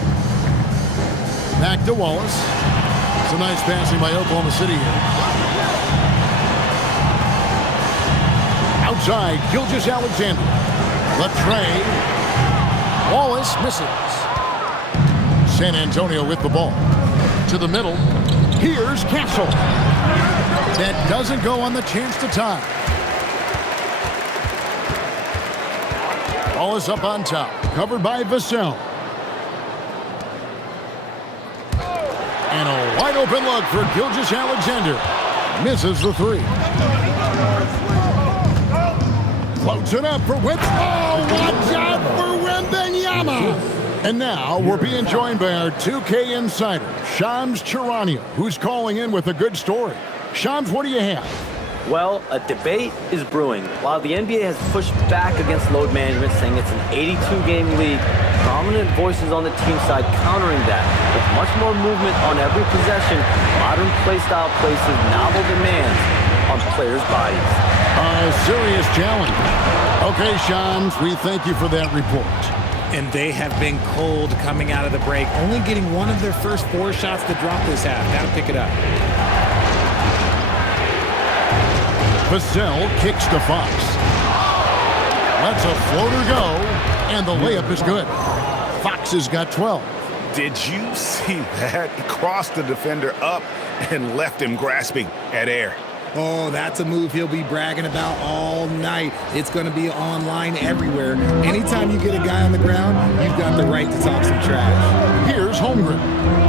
Back to Wallace. It's a nice passing by Oklahoma City here. Outside, Gilgeous-Alexander. The tray. Wallace misses. San Antonio with the ball. To the middle. Here's Castle. That doesn't go on the chance to tie. Ball is up on top. Covered by Vassell. And a wide open look for Gilgeous-Alexander. Misses the 3. Floats it up for Wimp. Oh, watch out for Wembanyama. And now we're being joined by our 2K insider, Shams Charania, who's calling in with a good story. Shams, what do you have? Well, a debate is brewing. While the NBA has pushed back against load management, saying it's an 82-game league, prominent voices on the team side countering that. With much more movement on every possession, modern play style places novel demands on players' bodies. A serious challenge. Okay, Shams, we thank you for that report. And they have been cold coming out of the break, only getting one of their first 4 shots to drop this half. Got to pick it up. Vassell kicks to Fox. Lets a floater go, and the layup is good. Fox has got 12. Did you see that? He crossed the defender up and left him grasping at air. Oh, that's a move he'll be bragging about all night. It's going to be online everywhere. Anytime you get a guy on the ground, you've got the right to talk some trash. Here's Holmgren.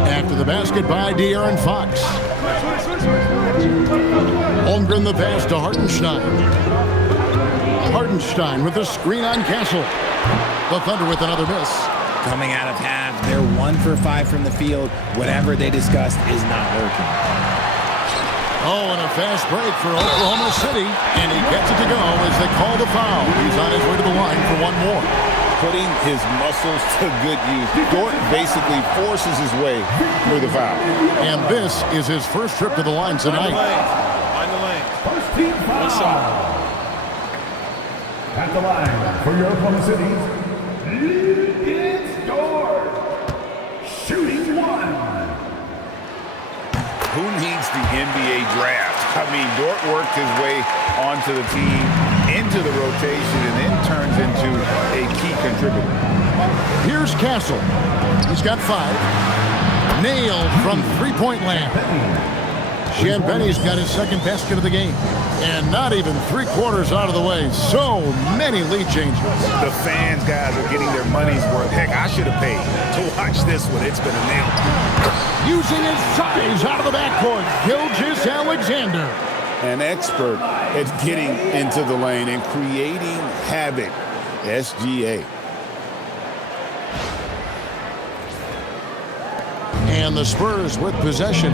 After the basket by De'Aaron Fox. Holmgren the pass to Hartenstein. Hartenstein with a screen on Castle. The Thunder with another miss. Coming out of half, they're 1 for 5 from the field. Whatever they discussed is not working. Oh, and a fast break for Oklahoma City, and he gets it to go as they call the foul. He's on his way to the line for one more. Putting his muscles to good use. Dort basically forces his way through the foul. And this is his first trip to the line tonight. Find the lane. First team foul. At the line for your Oklahoma City, it's Dort. Shooting 1. Who needs the NBA draft? I mean, Dort worked his way onto the team, into the rotation, and then turns into a key contributor. Here's Castle. He's got 5. Nailed from three-point land. Ciambenni's got his second basket of the game. And not even 3/4 out of the way. So many lead changes. The fans, guys, are getting their money's worth. Heck, I should have paid to watch this one. It's been a nail. Using his size out of the backcourt, Gilgeous Alexander. An expert at getting into the lane and creating havoc. SGA. And the Spurs with possession.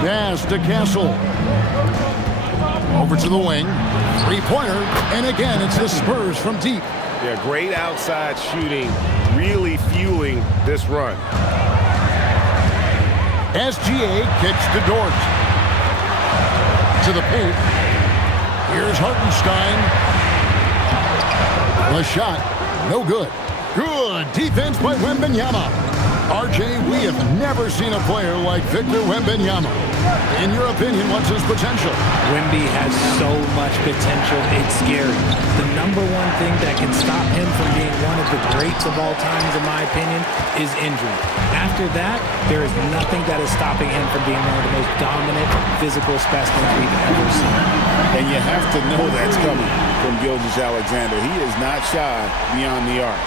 Pass to Castle. Over to the wing. 3-pointer. And again, it's the Spurs from deep. Yeah, great outside shooting, really fueling this run. SGA kicks to Dort. To the paint. Here's Hartenstein. The shot, no good. Good defense by Wembanyama. RJ, we have never seen a player like Victor Wembanyama. In your opinion, what's his potential? Wemby has so much potential, it's scary. The number one thing that can stop him from being one of the greats of all times, in my opinion, is injury. After that, there is nothing that is stopping him from being one of the most dominant physical specimens we've ever seen. And you have to know that's coming from Gilgeous Alexander. He is not shy beyond the arc.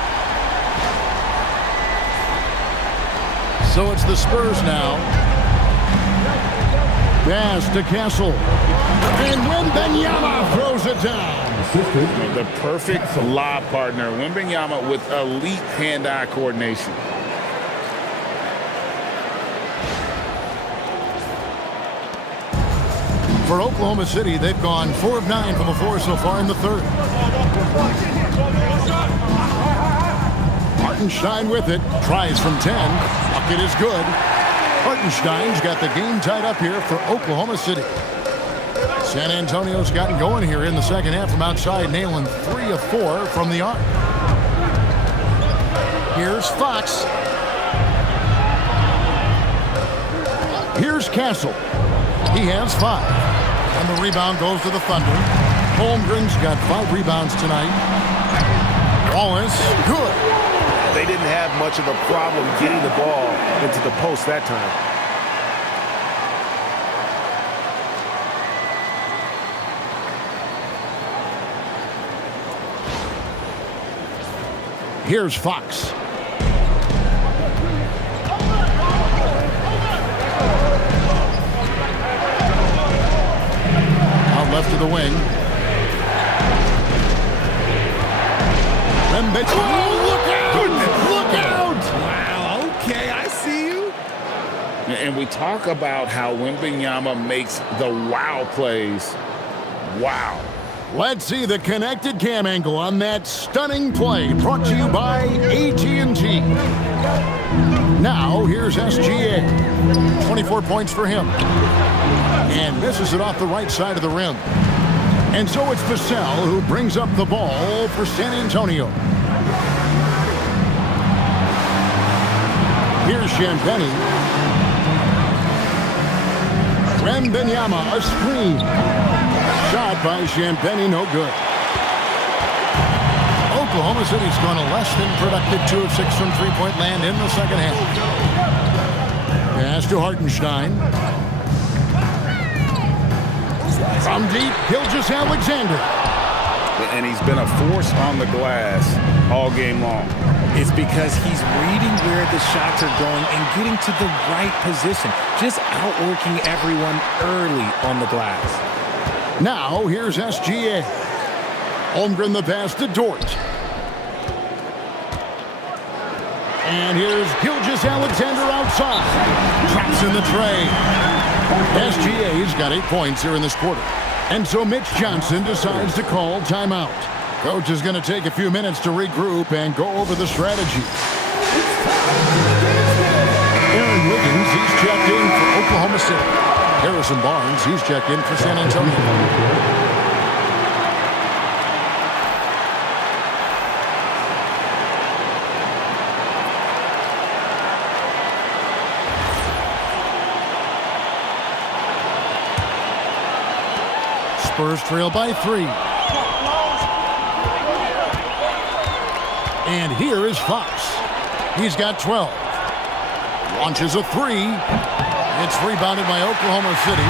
So it's the Spurs now. Pass to Castle. And Wembanyama throws it down. The perfect lob partner. Wembanyama with elite hand-eye coordination. For Oklahoma City, they've gone 4 of 9 from the floor so far in the third. Hartenstein with it. Tries from 10. Bucket is good. Hartenstein's got the game tied up here for Oklahoma City. San Antonio's gotten going here in the second half from outside, nailing 3 of 4 from the arc. Here's Fox. Here's Castle. He has 5. And the rebound goes to the Thunder. Holmgren's got 5 rebounds tonight. Wallace, good. They didn't have much of a problem getting the ball into the post that time. Here's Fox. the wing. Oh, look out! Look out! Wow, okay, I see you. And we talk about how Wembanyama makes the wow plays. Wow. Let's see the connected cam angle on that stunning play, brought to you by AT&T. Now, here's SGA. 24 points for him. And misses it off the right side of the rim. And so it's Vassell who brings up the ball for San Antonio. Here's Champagnie. Wembanyama, a screen. Shot by Champagnie, no good. Oklahoma City's gone a less than productive 2 of 6 from three-point land in the second half. Pass to Hartenstein. From deep, Gilgeous-Alexander. And he's been a force on the glass all game long. It's because he's reading where the shots are going and getting to the right position. Just outworking everyone early on the glass. Now, here's SGA. Holmgren the pass to Dort. And here's Gilgeous-Alexander outside. Drops in the tray. SGA's got 8 points here in this quarter. And so Mitch Johnson decides to call timeout. Coach is going to take a few minutes to regroup and go over the strategy. Aaron Wiggins, he's checked in for Oklahoma City. Harrison Barnes, he's checked in for San Antonio. Spurs trail by 3. And here is Fox. He's got 12. Launches a 3. It's rebounded by Oklahoma City.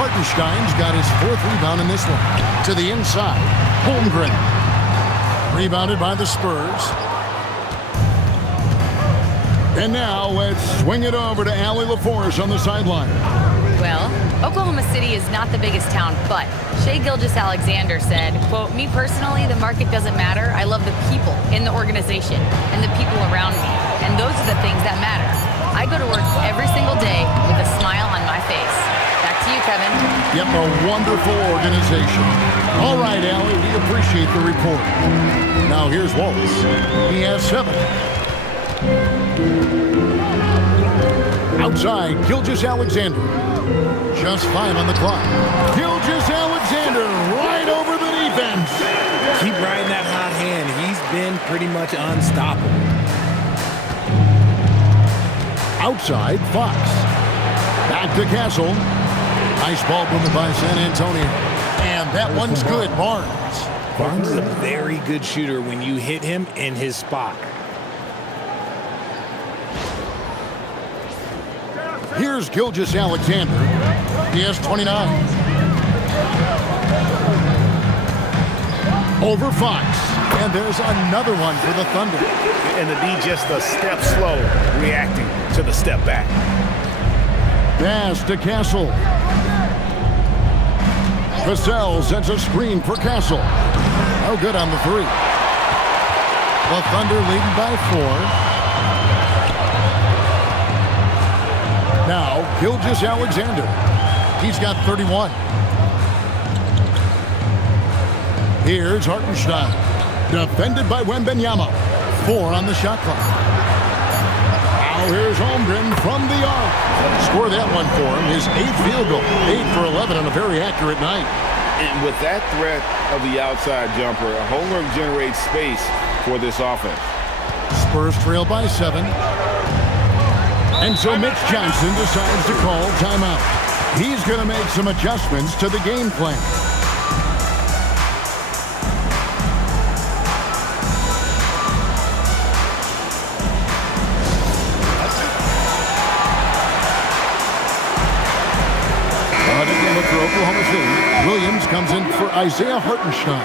Hartenstein's got his 4th rebound in this one. To the inside. Holmgren. Rebounded by the Spurs. And now let's swing it over to Allie LaForce on the sideline. Well, Oklahoma City is not the biggest town, but Shai Gilgeous-Alexander said, quote, "Me personally, the market doesn't matter. I love the people in the organization and the people around me. And those are the things that matter. I go to work every single day with a smile on my face." Back to you, Kevin. Yep, a wonderful organization. All right, Allie, we appreciate the report. Now here's Waltz. He has 7. Outside, Gilgeous-Alexander. Just 5 on the clock. Gilgeous-Alexander right over the defense. Keep riding that hot hand. He's been pretty much unstoppable. Outside, Fox. Back to Castle. Nice ball movement by San Antonio. And that one's good, Barnes. Barnes is a very good shooter when you hit him in his spot. Here's Gilgeous-Alexander. He has 29. Over Fox. And there's another one for the Thunder. And to be just a step slow reacting to the step back. Pass to Castle. Vassell sets a screen for Castle. Oh, good on the 3. The Thunder leading by 4. Now, Gilgeous-Alexander. He's got 31. Here's Hartenstein. Defended by Wembanyama. 4 on the shot clock. Now here's Holmgren from the arc. Score that one for him. His 8th field goal. 8 for 11 on a very accurate night. And with that threat of the outside jumper, Holmgren generates space for this offense. Spurs trail by 7. And so Mitch Johnson decides to call timeout. He's going to make some adjustments to the game plan. For Oklahoma City, Williams comes in for Isaiah Hartenstein.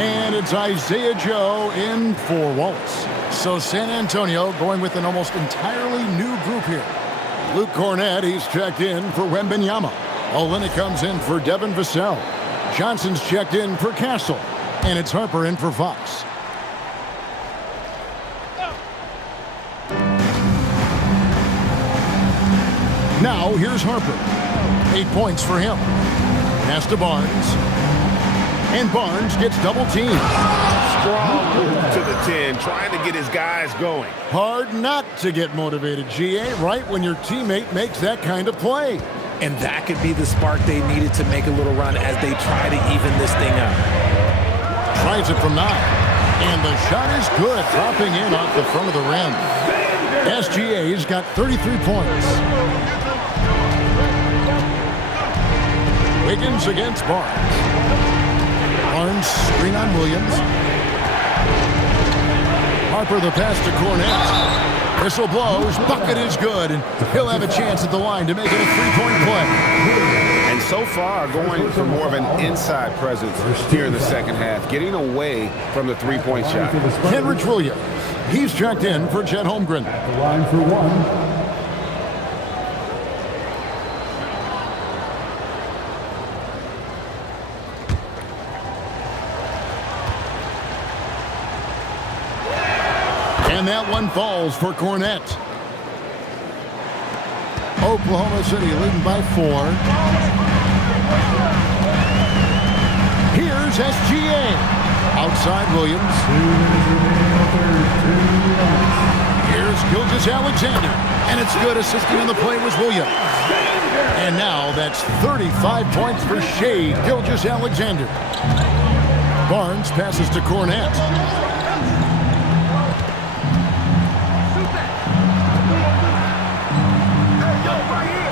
And it's Isaiah Joe in for Wallace. So San Antonio going with an almost entirely new group here. Luke Cornett, he's checked in for Wembanyama. Olynyk comes in for Devin Vassell. Johnson's checked in for Castle, and it's Harper in for Fox. Now here's Harper. 8 points for him. Pass to Barnes. And Barnes gets double teamed. Strong move to the 10, trying to get his guys going. Hard not to get motivated, GA, right when your teammate makes that kind of play. And that could be the spark they needed to make a little run as they try to even this thing up. Tries it from 9. And the shot is good, dropping in off the front of the rim. SGA's got 33 points. Wiggins against Barnes. Barnes screen on Williams. Harper the pass to Cornette. Whistle blows. Bucket is good. And he'll have a chance at the line to make it a three-point play. And so far going for more of an inside presence here in the second half, getting away from the three-point shot. Kenrich Williams. He's checked in for Chet Holmgren. At the line for one. And that one falls for Cornette. Oklahoma City leading by 4. Here's SGA. Outside Williams. Here's Gilgeous-Alexander. And it's good. Assisting on the play was Williams. And now that's 35 points for Shai Gilgeous-Alexander. Barnes passes to Cornette.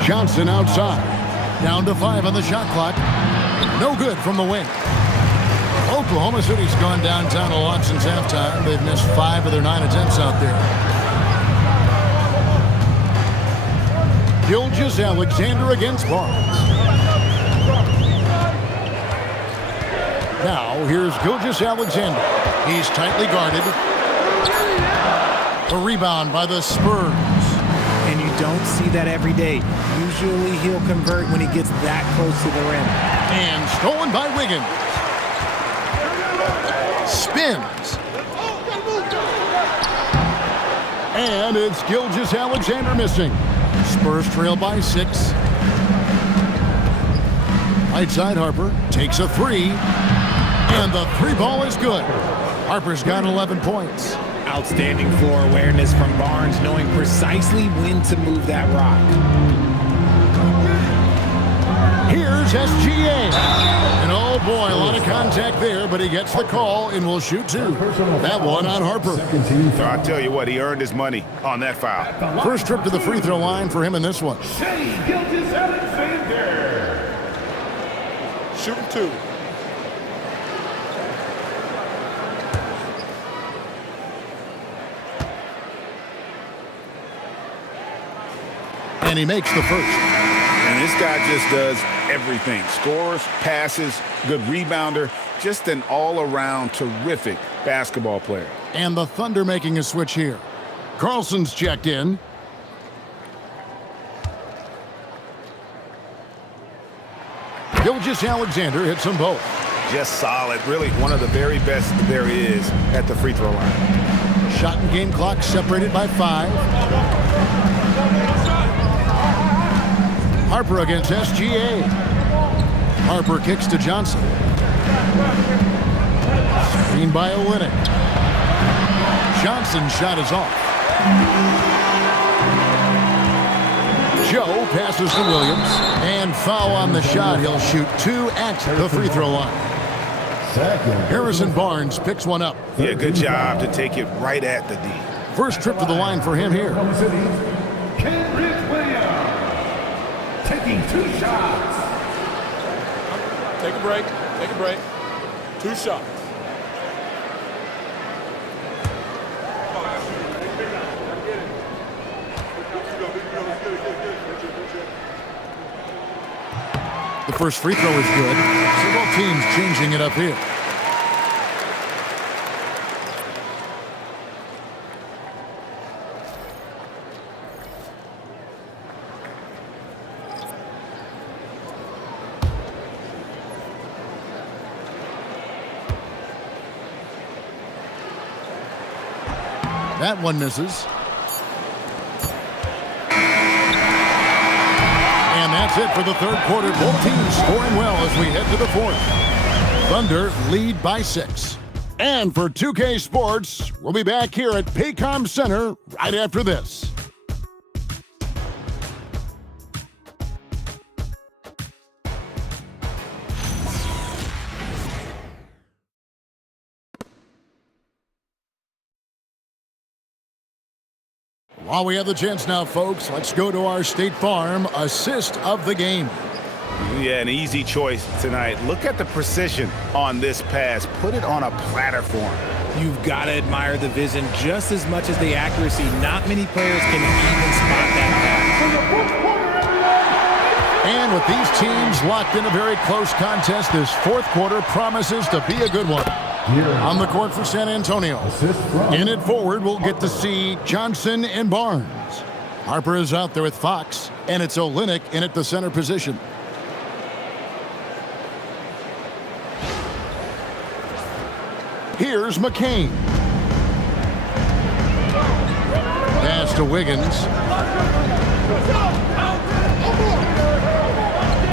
Johnson outside. Down to 5 on the shot clock. No good from the wing. Oklahoma City's gone downtown a lot since halftime. They've missed 5 of their 9 attempts out there. Gilgeous-Alexander against Barnes. Now here's Gilgeous-Alexander. He's tightly guarded. The rebound by the Spurs. And you don't see that every day. Usually he'll convert when he gets that close to the rim. And stolen by Wiggins. Spins. And it's Gilgeous-Alexander missing. Spurs trail by 6. Right side Harper takes a 3. And the 3 ball is good. Harper's got 11 points. Outstanding floor awareness from Barnes, knowing precisely when to move that rock. Here's SGA. And oh boy, a lot of contact there, but he gets the call and will shoot 2. That one on Harper. I tell you what, he earned his money on that foul. First trip to the free throw line for him in this one. Shai Gilgeous-Alexander. Shooting 2. And he makes the first. And this guy just does everything. Scores, passes, good rebounder, just an all-around terrific basketball player. And the Thunder making a switch here. Carlson's checked in. Gilgeous-Alexander hits them both. Just solid. Really one of the very best there is at the free throw line. Shot and game clock separated by 5. Harper against SGA. Harper kicks to Johnson. Screen by Olynyk. Johnson's shot is off. Joe passes to Williams. And foul on the shot. He'll shoot 2 at the free throw line. Harrison Barnes picks one up. Yeah, good job to take it right at the D. First trip to the line for him here. Kenrich Williams. Taking 2 shots. Take a break. Take a break. 2 shots. The first free throw is good. Several teams changing it up here. That one misses. And that's it for the third quarter. Both teams scoring well as we head to the fourth. Thunder lead by 6. And for 2K Sports, we'll be back here at Paycom Center right after this. While we have the chance now, folks, let's go to our State Farm assist of the game. Yeah, an easy choice tonight. Look at the precision on this pass. Put it on a platter for him. You've got to admire the vision just as much as the accuracy. Not many players can even spot that pass. And with these teams locked in a very close contest, this fourth quarter promises to be a good one. On the court for San Antonio. In it forward, we'll get to see Johnson and Barnes. Harper is out there with Fox, and it's Olynyk in at the center position. Here's McCain. Pass to Wiggins.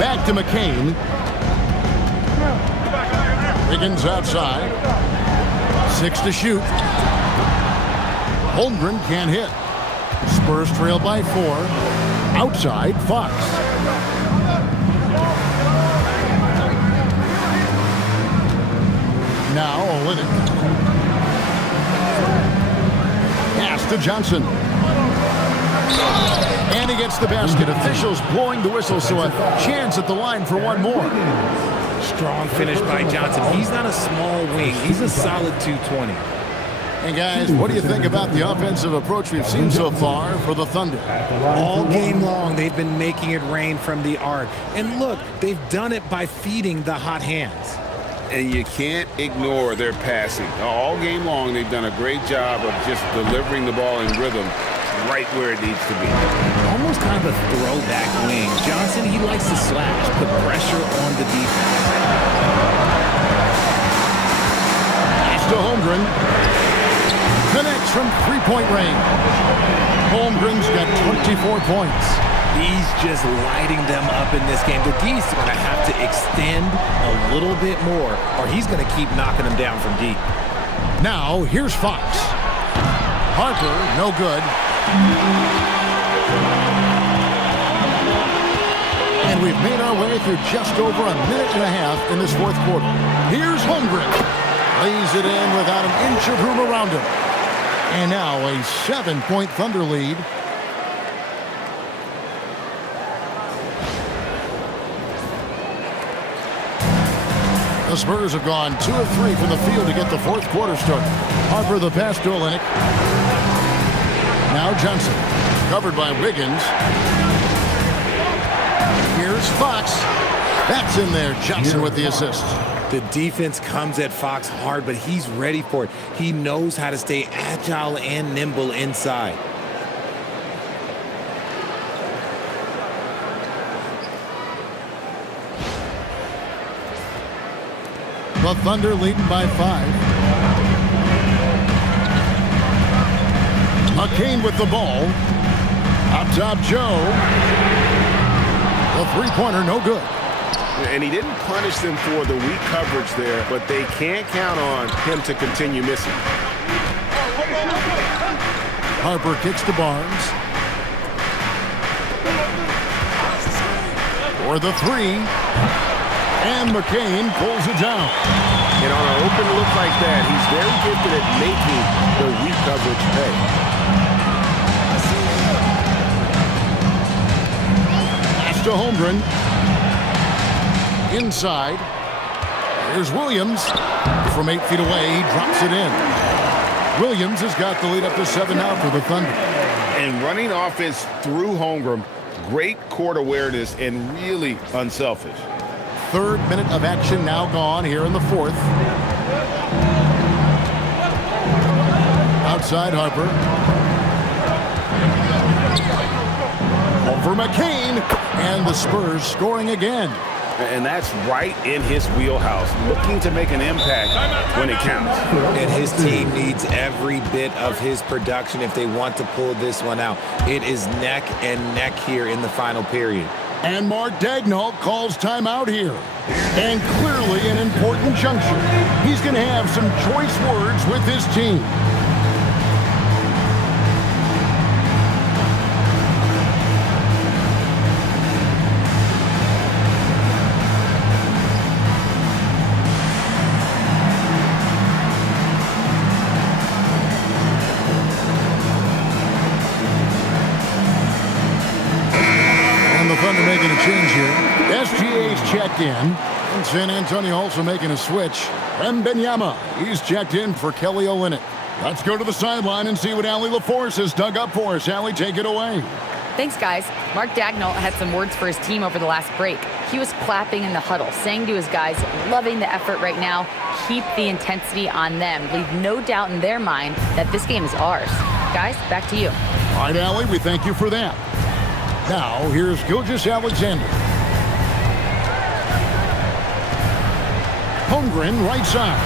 Back to McCain. Wiggins outside. 6 to shoot. Holmgren can't hit. Spurs trail by 4. Outside, Fox. Now Olynyk. Pass to Johnson. And he gets the basket. Officials blowing the whistle, so a chance at the line for one more. Strong finish by Johnson. He's not a small wing. He's a solid 220. And guys, what do you think about the offensive approach we've seen so far for the Thunder? All game long, they've been making it rain from the arc. And look, they've done it by feeding the hot hands. And you can't ignore their passing. All game long, they've done a great job of just delivering the ball in rhythm right where it needs to be. Almost kind of a throwback wing. Johnson, he likes to slash, put pressure on the defense. Pass to Holmgren. Connects from three-point range. Holmgren's got 24 points. He's just lighting them up in this game. The D's are going to have to extend a little bit more, or he's going to keep knocking them down from deep. Now, here's Fox. Harper, no good. And we've made our way through just over a minute and a half in this fourth quarter. Here's Holmgren. Lays it in without an inch of room around him. And now a 7-point Thunder lead. The Spurs have gone 2 of 3 from the field to get the fourth quarter started. Harper the pass to Olynyk. Now Johnson, covered by Wiggins. Here's Fox. That's in there. Johnson with the assist. The defense comes at Fox hard, but he's ready for it. He knows how to stay agile and nimble inside. The Thunder leading by 5. McCain with the ball. Up top, Joe. The three-pointer, no good. And he didn't punish them for the weak coverage there, but they can't count on him to continue missing. Harper kicks to Barnes. For the 3. And McCain pulls it down. And on an open look like that, he's very gifted at making the weak coverage pay. Pass to Holmgren. Inside. Here's Williams. From 8 feet away, he drops it in. Williams has got the lead up to 7 now for the Thunder. And running offense through Holmgren, great court awareness and really unselfish. Third minute of action now gone here in the fourth. Outside Harper. Over McCain. And the Spurs scoring again. And that's right in his wheelhouse, looking to make an impact when it counts. And his team needs every bit of his production if they want to pull this one out. It is neck and neck here in the final period. And Mark Daigneault calls timeout here. And clearly an important juncture. He's going to have some choice words with his team. Thunder making a change here. SGA's checked in. And San Antonio also making a switch. Wembanyama, he's checked in for Kelly Olynyk. Let's go to the sideline and see what Allie LaForce has dug up for us. Allie, take it away. Thanks, guys. Mark Daigneault had some words for his team over the last break. He was clapping in the huddle, saying to his guys, loving the effort right now. Keep the intensity on them. Leave no doubt in their mind that this game is ours. Guys, back to you. All right, Allie, we thank you for that. Now, here's Gilgeous-Alexander. Holmgren, right side.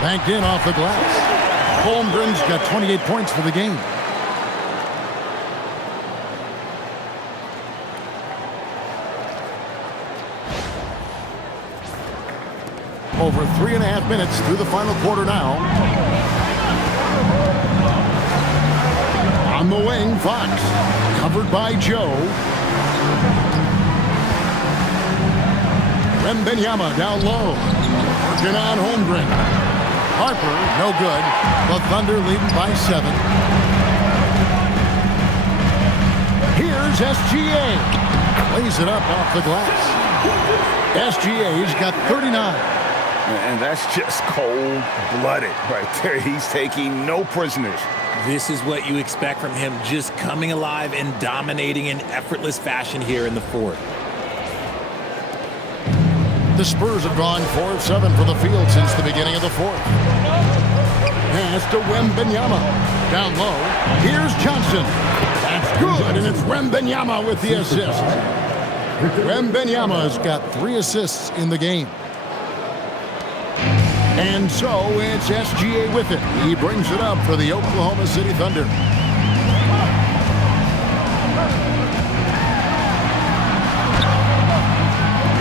Banked in off the glass. Holmgren's got 28 points for the game. Over 3.5 minutes through the final quarter now. On the wing, Fox. Covered by Joe. Wembanyama down low. Working on Holmgren. Harper, no good. The Thunder leading by 7. Here's SGA. Lays it up off the glass. SGA's got 39. And that's just cold-blooded right there. He's taking no prisoners. This is what you expect from him, just coming alive and dominating in effortless fashion here in the fourth. The Spurs have gone 4 of 7 for the field since the beginning of the fourth. Pass to Wembanyama. Down low. Here's Johnson. That's good, and it's Wembanyama with the assist. Wembanyama has got 3 assists in the game. And so it's SGA with it. He brings it up for the Oklahoma City Thunder.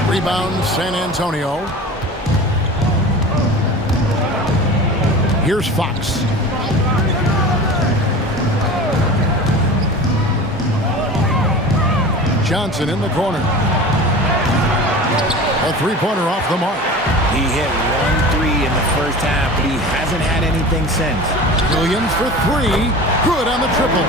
Rebound, San Antonio. Here's Fox. Johnson in the corner. A three-pointer off the mark. He hit 1 3 in the first half, but he hasn't had anything since. Williams for 3. Good on the triple.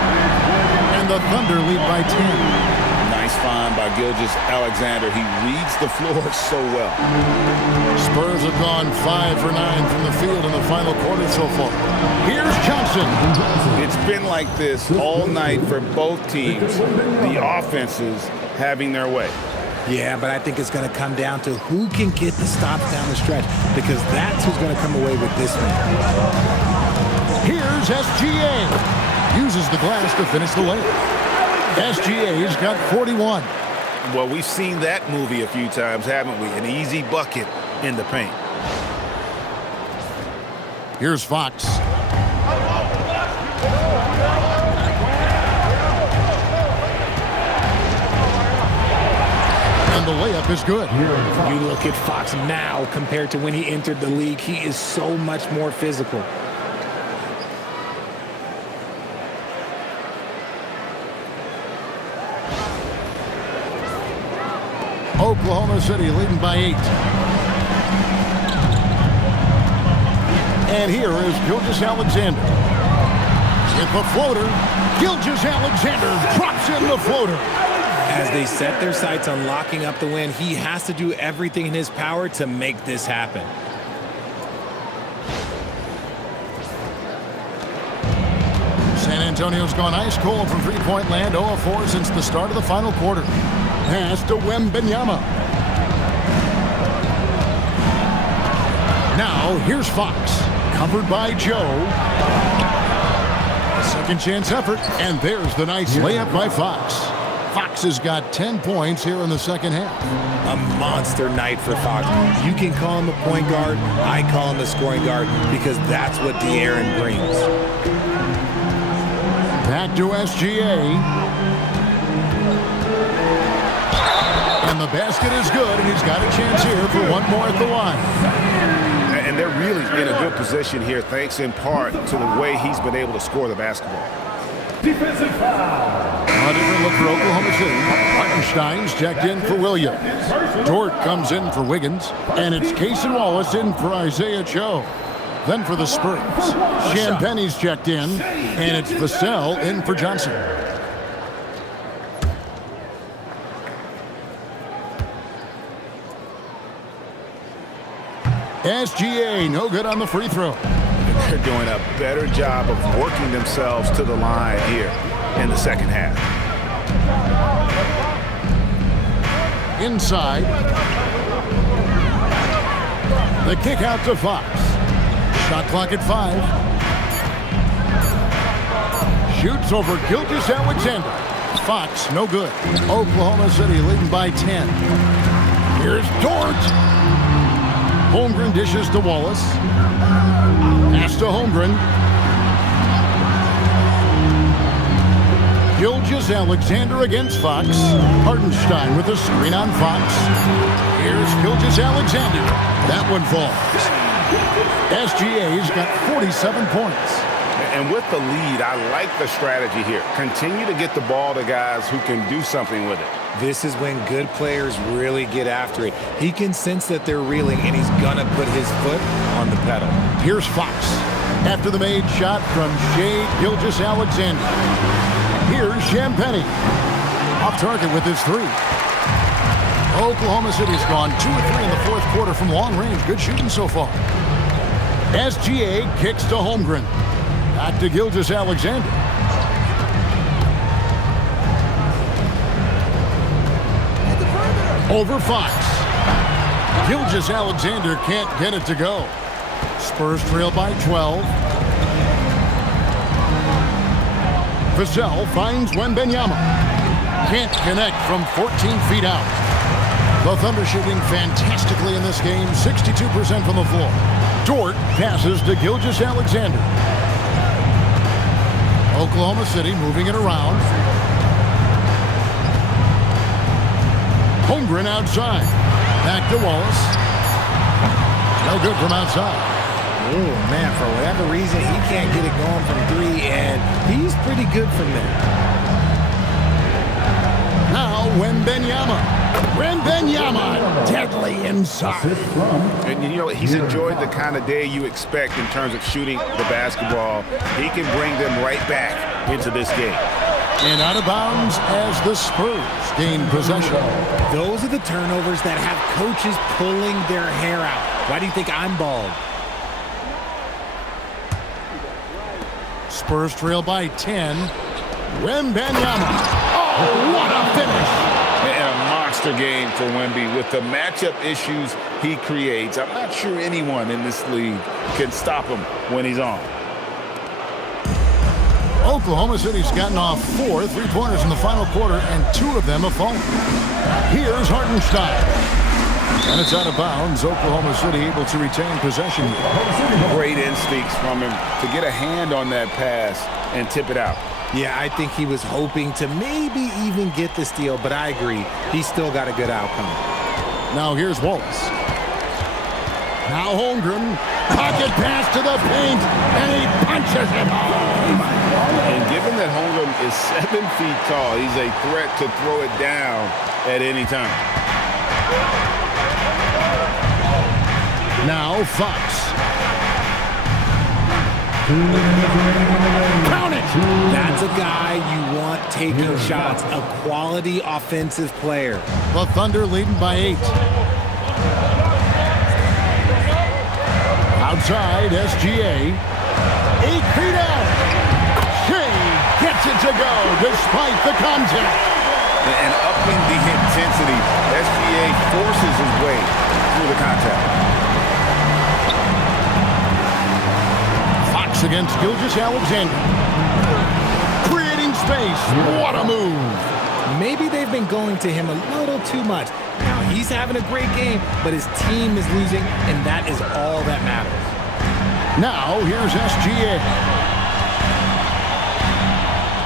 And the Thunder lead by 10. Nice find by Gilgeous-Alexander. He reads the floor so well. Spurs have gone 5 for 9 from the field in the final quarter so far. Here's Johnson. It's been like this all night for both teams. The offenses having their way. Yeah, but I think it's going to come down to who can get the stops down the stretch, because that's who's going to come away with this one. Here's SGA. Uses the glass to finish the layup. SGA's got 41. Well, we've seen that movie a few times, haven't we? An easy bucket in the paint. Here's Fox. And the layup is good. You look at Fox now compared to when he entered the league. He is so much more physical. Oklahoma City leading by 8. And here is Gilgeous-Alexander. With the floater, Gilgeous-Alexander drops in the floater. As they set their sights on locking up the win, he has to do everything in his power to make this happen. San Antonio's gone ice cold from three-point land, 0 of 4 since the start of the final quarter. Pass to Wembanyama. Now, here's Fox. Covered by Joe. A second chance effort, and there's the nice layup by Fox. Fox has got 10 points here in the second half. A monster night for Fox. You can call him a point guard. I call him a scoring guard because that's what De'Aaron brings. Back to SGA. And the basket is good, and he's got a chance here for one more at the line. And they're really in a good position here, thanks in part to the way he's been able to score the basketball. Defensive foul. A different look for Oklahoma City. Hartenstein's checked in for Williams. Dort comes in for Wiggins. And it's Cason Wallace in for Isaiah Joe. Then for the Spurs, Champagnie's checked in. And it's Vassell in for Johnson. SGA, no good on the free throw. They're doing a better job of working themselves to the line here in the second half. Inside. The kick out to Fox. Shot clock at 5. Shoots over Gilgeous-Alexander. Fox, no good. Oklahoma City leading by 10. Here's Dort. Holmgren dishes to Wallace. Pass to Holmgren. Gilgeous-Alexander against Fox. Hartenstein with a screen on Fox. Here's Gilgeous-Alexander. That one falls. SGA's got 47 points. And with the lead, I like the strategy here. Continue to get the ball to guys who can do something with it. This is when good players really get after it. He can sense that they're reeling, and he's going to put his foot on the pedal. Here's Fox. After the made shot from Shai Gilgeous-Alexander. Here's Champagnie. Off target with his 3. Oklahoma City's gone 2 of 3 in the fourth quarter from long range. Good shooting so far. SGA kicks to Holmgren. Back to Gilgeous-Alexander. Over Fox. Gilgeous-Alexander can't get it to go. Spurs trail by 12. Vassell finds Wembanyama. Can't connect from 14 feet out. The Thunder shooting fantastically in this game, 62% from the floor. Dort passes to Gilgeous-Alexander. Oklahoma City moving it around. Holmgren outside. Back to Wallace. No good from outside. Oh, man, for whatever reason, he can't get it going from 3, and he's pretty good from there. Now, Wembanyama. Deadly inside. And you know, he's enjoyed the kind of day you expect in terms of shooting the basketball. He can bring them right back into this game. And out of bounds as the Spurs gain possession. Those are the turnovers that have coaches pulling their hair out. Why do you think I'm bald? Spurs trail by 10. Wembanyama. Oh, what a finish. And a monster game for Wemby. With the matchup issues he creates, I'm not sure anyone in this league can stop him when he's on. Oklahoma City's gotten off 4 3-pointers in the final quarter, and 2 of them have fallen. Here's Hartenstein. And it's out of bounds. Oklahoma City able to retain possession. Great instincts from him to get a hand on that pass and tip it out. Yeah, I think he was hoping to maybe even get the steal, but I agree. He's still got a good outcome. Now here's Wallace. Now Holmgren. Pocket pass to the paint, and he punches it home. And given that Holmgren is 7 feet tall, he's a threat to throw it down at any time. Now Fox. Count it! That's a guy you want taking shots, a quality offensive player. The Thunder leading by 8. Outside, SGA. 8 feet out. Shai gets it to go despite the contact. And upping the intensity, SGA forces his way through the contact. Fox against Gilgeous-Alexander. Creating space. What a move. Maybe they've been going to him a little too much. Now, he's having a great game, but his team is losing, and that is all that matters. Now, here's SGA.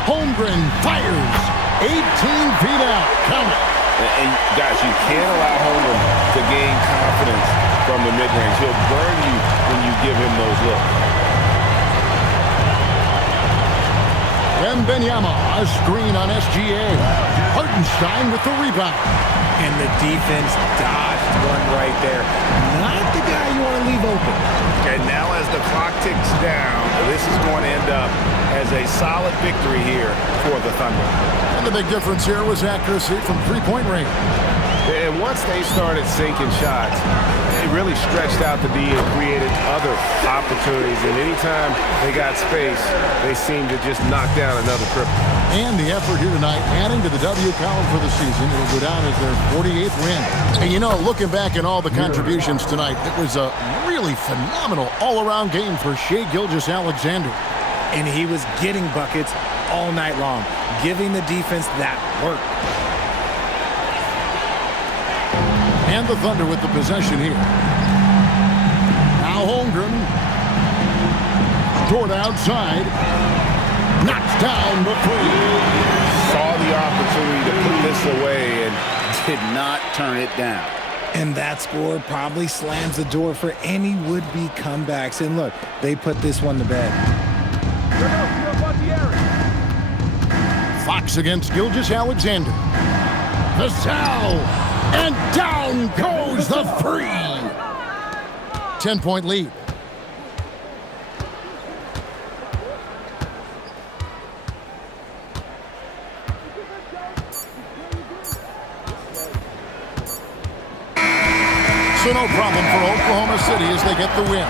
Holmgren fires. 18 feet out. Count it. And guys, you can't allow Holmgren to gain confidence from the mid-range. He'll burn you when you give him those looks. Wembanyama, a screen on SGA. Hartenstein with the rebound. And the defense dodged one right there. Not the guy you want to leave open. And now as the clock ticks down, this is going to end up as a solid victory here for the Thunder. And the big difference here was accuracy from three-point range. And once they started sinking shots, it really stretched out the D and created other opportunities. And anytime they got space, they seemed to just knock down another triple. And the effort here tonight, adding to the W column for the season, it will go down as their 48th win. And you know, looking back at all the contributions tonight, it was a really phenomenal all-around game for Shai Gilgeous-Alexander. And he was getting buckets all night long, giving the defense that work. And the Thunder with the possession here. Now Holmgren. Toward outside. Knocks down the three. Saw the opportunity to put this away and did not turn it down. And that score probably slams the door for any would-be comebacks. And look, they put this one to bed. Fox against Gilgeous-Alexander. Vassell. And down goes the free. 10-point lead. So no problem for Oklahoma City as they get the win.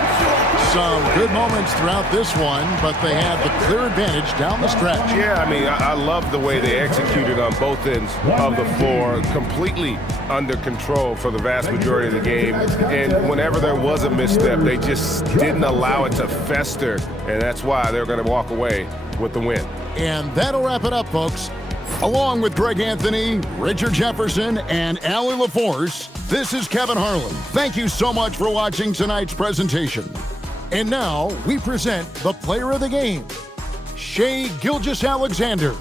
Some good moments throughout this one, but they had the clear advantage down the stretch. Yeah, I mean, I love the way they executed on both ends of the floor, completely under control for the vast majority of the game. And whenever there was a misstep, they just didn't allow it to fester, and that's why they're going to walk away with the win. And that'll wrap it up, folks. Along with Greg Anthony, Richard Jefferson, and Allie LaForce, this is Kevin Harlan. Thank you so much for watching tonight's presentation. And now we present the player of the game, Shai Gilgeous-Alexander.